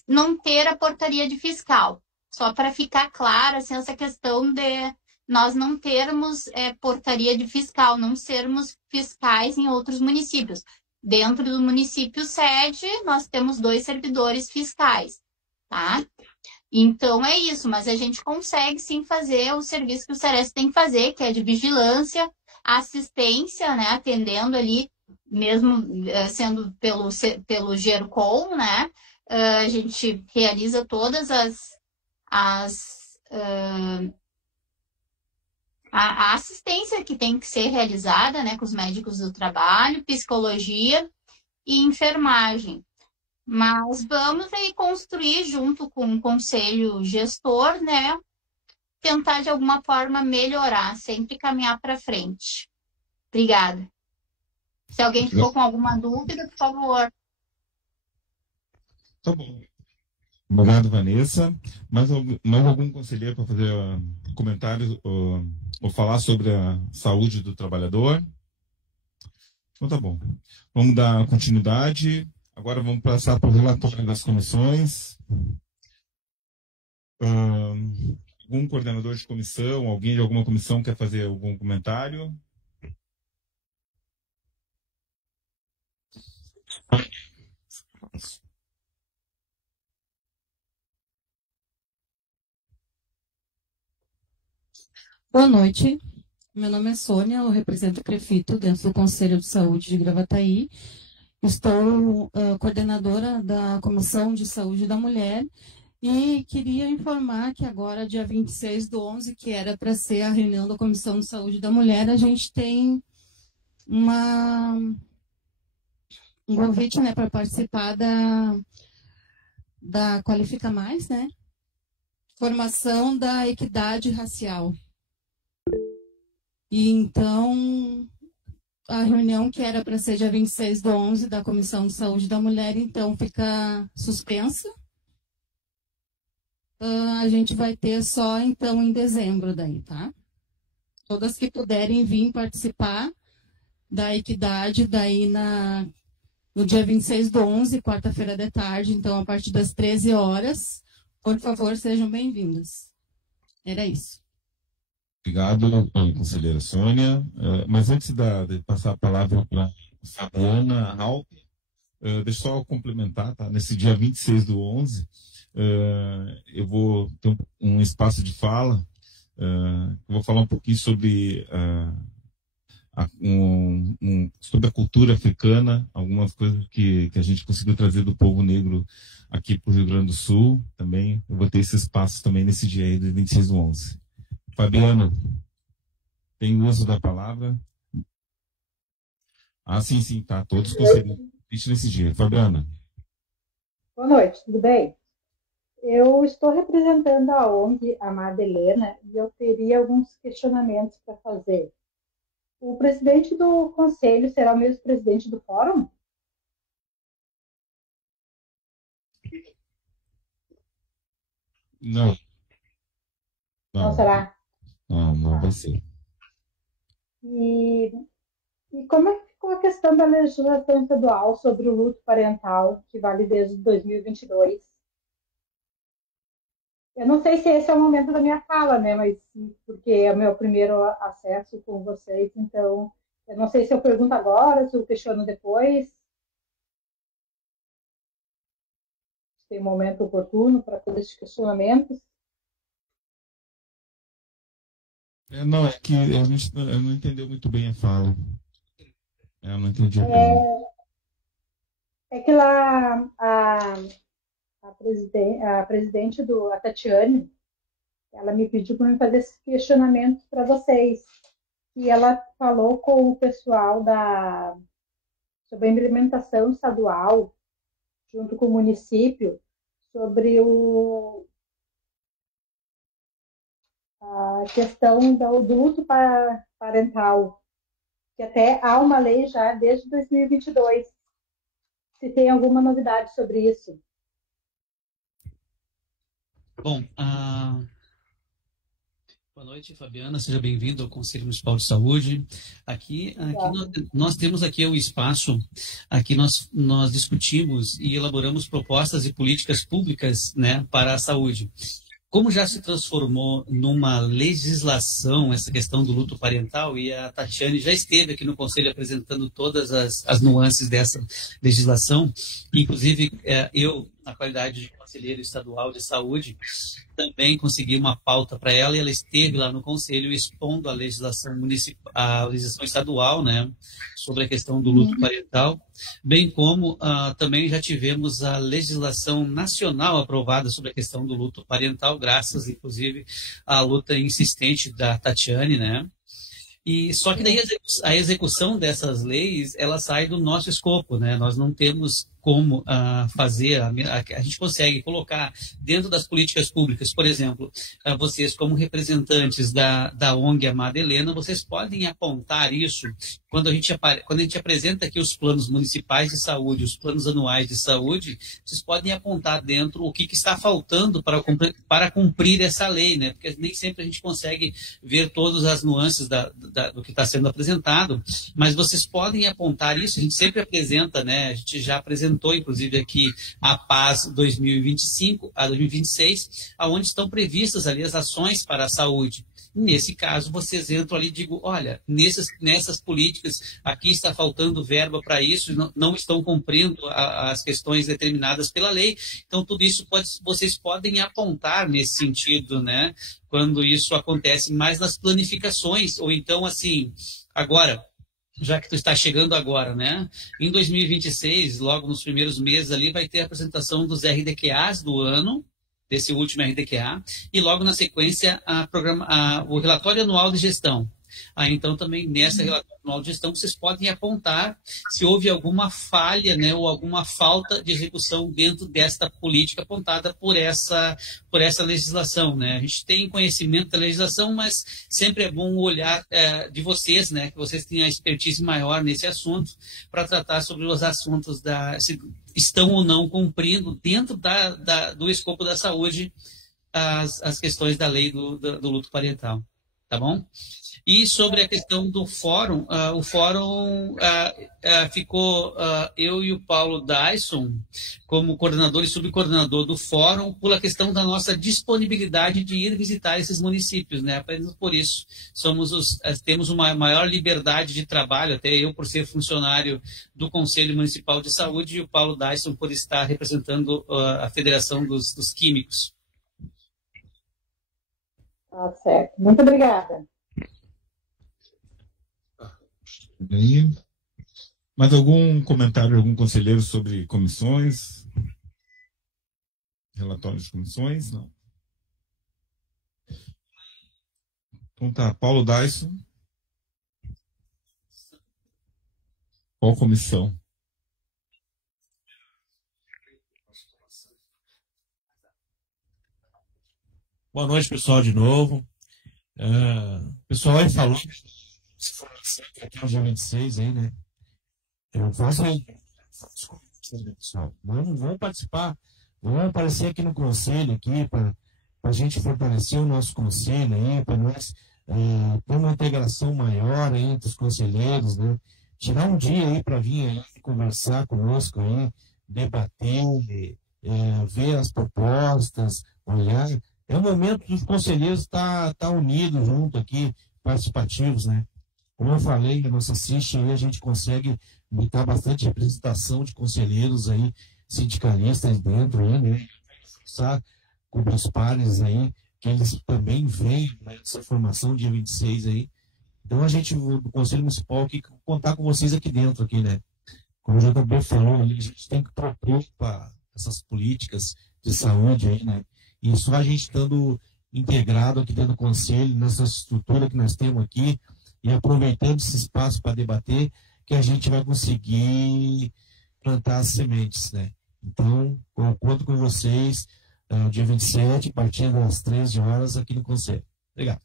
não ter a portaria de fiscal. Só para ficar clara, assim, essa questão de nós não termos portaria de fiscal, não sermos fiscais em outros municípios. Dentro do município sede, nós temos 2 servidores fiscais, tá? Então, é isso, mas a gente consegue sim fazer o serviço que o Sereste tem que fazer, que é de vigilância, assistência, né, atendendo ali, mesmo sendo pelo GERCOM, né, a gente realiza todas a assistência que tem que ser realizada, né, com os médicos do trabalho, psicologia e enfermagem. Mas vamos aí construir junto com o conselho gestor, né, tentar de alguma forma melhorar, sempre caminhar para frente. Obrigada. Se alguém ficou com alguma dúvida, por favor. Tá bom. Obrigado, Vanessa. Mais algum conselheiro para fazer comentários ou falar sobre a saúde do trabalhador? Então tá bom. Vamos dar continuidade. Agora vamos passar para o relatório das comissões. Algum coordenador de comissão, alguém de alguma comissão quer fazer algum comentário? Boa noite, meu nome é Sônia, eu represento o CREFITO dentro do Conselho de Saúde de Gravataí. Estou coordenadora da Comissão de Saúde da Mulher e queria informar que agora, dia 26/11, que era para ser a reunião da Comissão de Saúde da Mulher, a gente tem um convite, né, para participar da Qualifica Mais, né? Formação da equidade racial. E então, a reunião que era para ser dia 26/11 da Comissão de Saúde da Mulher, então fica suspensa. A gente vai ter só, então, em dezembro daí, tá? Todas que puderem vir participar da equidade daí no dia 26/11, quarta-feira de tarde, então, a partir das 13 horas, por favor, sejam bem-vindas. Era isso. Obrigado, conselheira Sônia. Mas antes de passar a palavra para a Fabiana Halp, deixa eu só complementar, tá? Nesse dia 26/11, eu vou ter um espaço de fala. Eu vou falar um pouquinho sobre sobre a cultura africana, algumas coisas que a gente conseguiu trazer do povo negro aqui para o Rio Grande do Sul. Também eu vou ter esse espaço também nesse dia aí, do 26/11. Fabiano, tem uso da palavra? Sim, tá. Todos conselheiros nesse dia. Fabiana. Boa noite, tudo bem? Eu estou representando a ONG Amada Helena e eu teria alguns questionamentos para fazer. O presidente do conselho será o mesmo presidente do fórum? Não. Não será? Não vai ser. E como é que ficou a questão da legislação estadual sobre o luto parental, que vale desde 2022? Eu não sei se esse é o momento da minha fala, né? Mas porque é o meu primeiro acesso com vocês, então eu não sei se eu pergunto agora, se eu questiono depois. Tem um momento oportuno para todos esses questionamentos. Não, é que eu não entendeu muito bem a fala. Eu não entendi a pergunta. É que lá a presidente a Tatiane, ela me pediu para me fazer esse questionamento para vocês. E ela falou com o pessoal sobre a implementação estadual, junto com o município, sobre a questão do luto parental, que até há uma lei já desde 2022. Se tem alguma novidade sobre isso? Bom, boa noite, Fabiana. Seja bem-vindo ao Conselho Municipal de Saúde. Aqui nós temos aqui o espaço, aqui nós discutimos e elaboramos propostas e políticas públicas, né, para a saúde. Como já se transformou numa legislação essa questão do luto parental, e a Tatiane já esteve aqui no Conselho apresentando todas as nuances dessa legislação, inclusive eu, na qualidade de conselheiro estadual de saúde, também consegui uma pauta para ela, e ela esteve lá no Conselho expondo a legislação municipal, a legislação estadual, né, sobre a questão do luto parental, bem como também já tivemos a legislação nacional aprovada sobre a questão do luto parental, graças, inclusive, à luta insistente da Tatiane, né? E só que daí a execução dessas leis, ela sai do nosso escopo, né? Nós não temos como fazer, a gente consegue colocar dentro das políticas públicas, por exemplo, vocês como representantes da ONG Amada Helena, vocês podem apontar isso quando a gente apresenta aqui os planos municipais de saúde, os planos anuais de saúde, vocês podem apontar dentro o que está faltando para cumprir essa lei, né? Porque nem sempre a gente consegue ver todas as nuances do que está sendo apresentado, mas vocês podem apontar isso, a gente sempre apresenta, né? A gente já apresentou, inclusive, aqui a PAS 2025 a 2026, onde estão previstas ali as ações para a saúde. Nesse caso, vocês entram ali e digam, olha, nessas políticas, aqui está faltando verba para isso, não estão cumprindo as questões determinadas pela lei. Então, tudo isso vocês podem apontar nesse sentido, né? Quando isso acontece mais nas planificações, ou então, assim, agora, já que tu está chegando agora, né? Em 2026, logo nos primeiros meses ali, vai ter a apresentação dos RDQAs do ano, desse último RDQA, e logo na sequência o relatório anual de gestão. Então, também nessa relatório anual de gestão, vocês podem apontar se houve alguma falha, né, ou alguma falta de execução dentro desta política apontada por essa legislação, né? A gente tem conhecimento da legislação, mas sempre é bom olhar de vocês, né, que vocês têm a expertise maior nesse assunto, para tratar sobre os assuntos se estão ou não cumprindo dentro do escopo da saúde as questões da lei do luto parental, tá bom? E sobre a questão do fórum, o fórum ficou eu e o Paulo Dyson como coordenador e subcoordenador do fórum, pela questão da nossa disponibilidade de ir visitar esses municípios, né? Apenas por isso temos uma maior liberdade de trabalho, até eu por ser funcionário do Conselho Municipal de Saúde e o Paulo Dyson por estar representando a Federação dos Químicos. Tá certo. Muito obrigada. Bem, mais algum comentário de algum conselheiro sobre comissões? Relatórios de comissões? Não. Então tá, Paulo Dyson. Qual comissão? Boa noite, pessoal, de novo. O pessoal aí falou que aqui no dia 26 aí, né? Eu faço aí, pessoal. Vamos participar, vamos aparecer aqui no conselho aqui para a gente fortalecer o nosso conselho aí, para nós ter uma integração maior aí entre os conselheiros, né? Tirar um dia aí para vir aí conversar conosco aí, debater, ver as propostas, olhar. É o momento dos conselheiros estar unidos junto aqui, participativos, né? Como eu falei, a nossa CIST aí a gente consegue botar bastante representação de conselheiros aí, sindicalistas dentro aí, né? Conversar com os pares aí, que eles também vêm nessa formação dia 26 aí. Então a gente, do Conselho Municipal, aqui, contar com vocês aqui dentro, aqui, né? Como o JB falou, a gente tem que propor para essas políticas de saúde aí, né? E só a gente estando integrado aqui dentro do Conselho, nessa estrutura que nós temos aqui, e aproveitando esse espaço para debater, que a gente vai conseguir plantar as sementes, né? Então, eu conto com vocês dia 27, a partir das 13 horas, aqui no Conselho. Obrigado.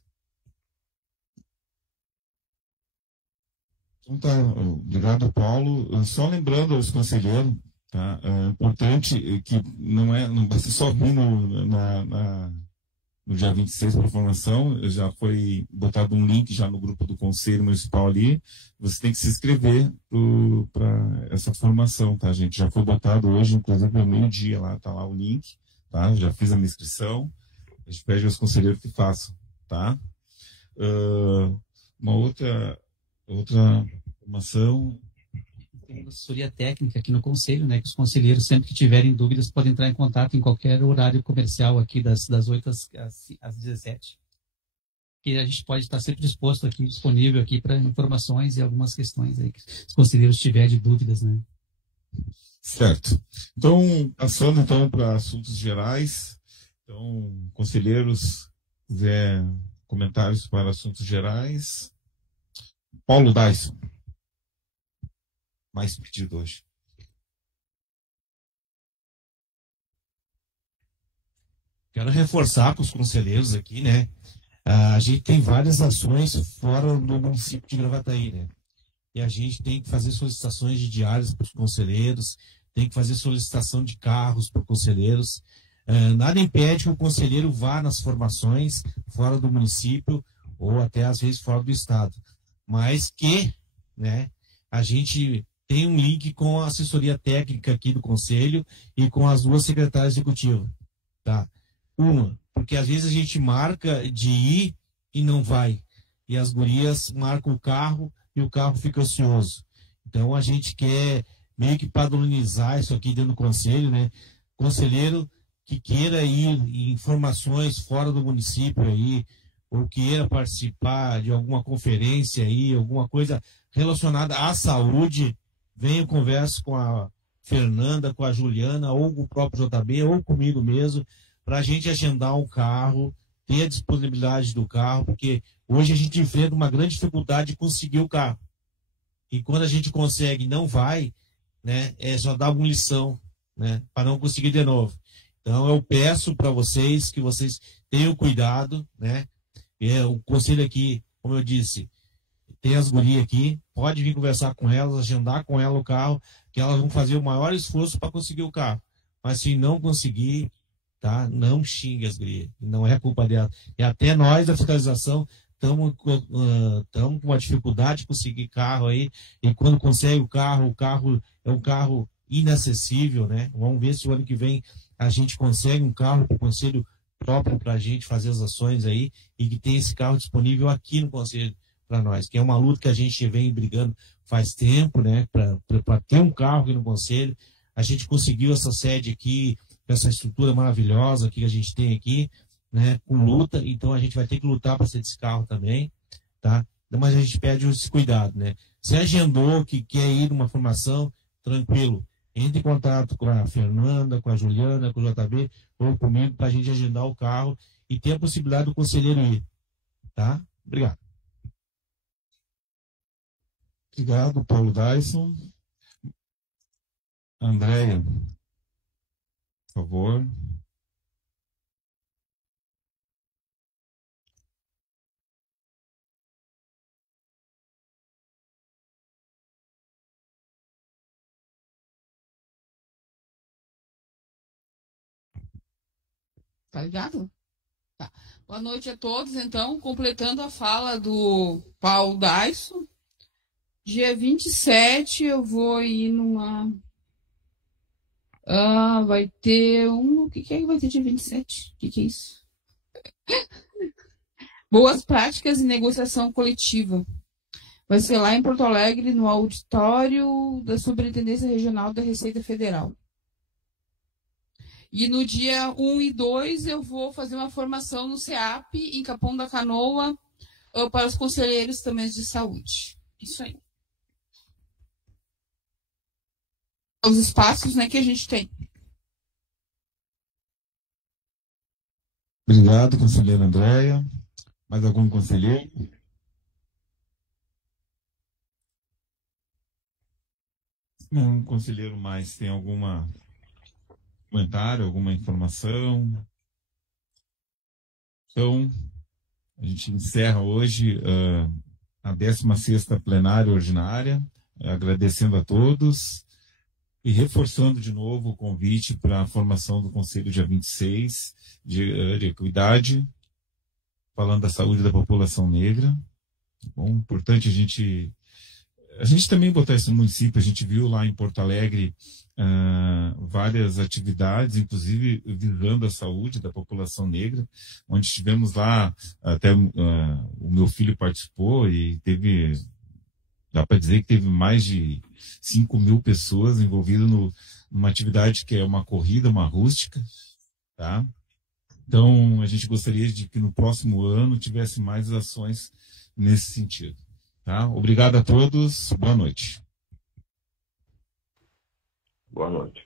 Então tá, obrigado, Paulo. Só lembrando aos conselheiros, tá? É importante que não vai ser só vir no dia 26 para a formação, já foi botado um link já no grupo do Conselho Municipal ali, você tem que se inscrever para essa formação, tá, gente? Já foi botado hoje, inclusive, ao meio-dia lá, tá lá o link, tá? Já fiz a minha inscrição, a gente pede aos conselheiros que façam, tá? Uma outra formação. Tem assessoria técnica aqui no Conselho, né? Que os conselheiros, sempre que tiverem dúvidas, podem entrar em contato em qualquer horário comercial aqui, das 8 às 17. Que a gente pode estar sempre disposto aqui, disponível aqui para informações e algumas questões aí que os conselheiros tiverem de dúvidas, né? Certo. Então, passando então para assuntos gerais. Então, conselheiros, quiser comentários para assuntos gerais. Paulo Dyson. Mais pedido hoje. Quero reforçar para os conselheiros aqui, né? A gente tem várias ações fora do município de Gravataí, né? E a gente tem que fazer solicitações de diárias para os conselheiros, tem que fazer solicitação de carros para os conselheiros. Nada impede que o conselheiro vá nas formações fora do município ou até às vezes fora do estado. Mas que, né, a gente tem um link com a assessoria técnica aqui do Conselho e com as duas secretárias executivas, tá? Uma, porque às vezes a gente marca de ir e não vai. E as gurias marcam o carro e o carro fica ocioso. Então a gente quer meio que padronizar isso aqui dentro do Conselho, né? Conselheiro que queira ir em informações fora do município aí, ou queira participar de alguma conferência aí, alguma coisa relacionada à saúde, venho converso com a Fernanda, com a Juliana, ou com o próprio JB, ou comigo mesmo, para a gente agendar um carro, ter a disponibilidade do carro, porque hoje a gente enfrenta uma grande dificuldade de conseguir o carro. E quando a gente consegue e não vai, né, só dar uma lição, né, para não conseguir de novo. Então eu peço para vocês que vocês tenham cuidado, né? O conselho aqui, como eu disse, tem as gurias aqui, pode vir conversar com elas, agendar com ela o carro, que elas vão fazer o maior esforço para conseguir o carro. Mas se não conseguir, tá? Não xingue as gurias, não é culpa dela. E até nós da fiscalização estamos com uma dificuldade de conseguir carro aí, e quando consegue o carro é um carro inacessível, né? Vamos ver se o ano que vem a gente consegue um carro para o conselho próprio para a gente fazer as ações aí e que tem esse carro disponível aqui no conselho para nós, que é uma luta que a gente vem brigando faz tempo, né, para ter um carro aqui no conselho. A gente conseguiu essa sede aqui, essa estrutura maravilhosa que a gente tem aqui, né, com luta, então a gente vai ter que lutar para ser desse carro também, tá? Mas a gente pede esse cuidado, né? Se agendou que quer ir numa formação, tranquilo, entre em contato com a Fernanda, com a Juliana, com o JB ou comigo para a gente agendar o carro e ter a possibilidade do conselheiro ir, tá? Obrigado. Obrigado, Paulo Dyson. Andréia, por favor. Tá ligado? Tá. Boa noite a todos, então, completando a fala do Paulo Daiso. Dia 27 eu vou ir numa... vai ter um... O que é que vai ter dia 27? O que é isso? Boas práticas e negociação coletiva. Vai ser lá em Porto Alegre, no auditório da Superintendência Regional da Receita Federal. E no dia 1 e 2 eu vou fazer uma formação no CEAP, em Capão da Canoa, para os conselheiros também de saúde. Isso aí. Os espaços, né, que a gente tem. Obrigado, conselheira Andréia. Mais algum conselheiro? Se nenhum conselheiro mais tem alguma comentário, alguma informação? Então, a gente encerra hoje a 16ª plenária ordinária, agradecendo a todos e reforçando de novo o convite para a formação do Conselho dia 26 de Equidade, falando da saúde da população negra. Bom, importante a gente também botar isso no município. A gente viu lá em Porto Alegre várias atividades, inclusive visando a saúde da população negra, onde tivemos lá, até o meu filho participou e teve, dá para dizer que teve mais de 5.000 pessoas envolvidas numa atividade que é uma corrida, uma rústica, tá? Então, a gente gostaria de que no próximo ano tivesse mais ações nesse sentido. Tá? Obrigado a todos. Boa noite. Boa noite.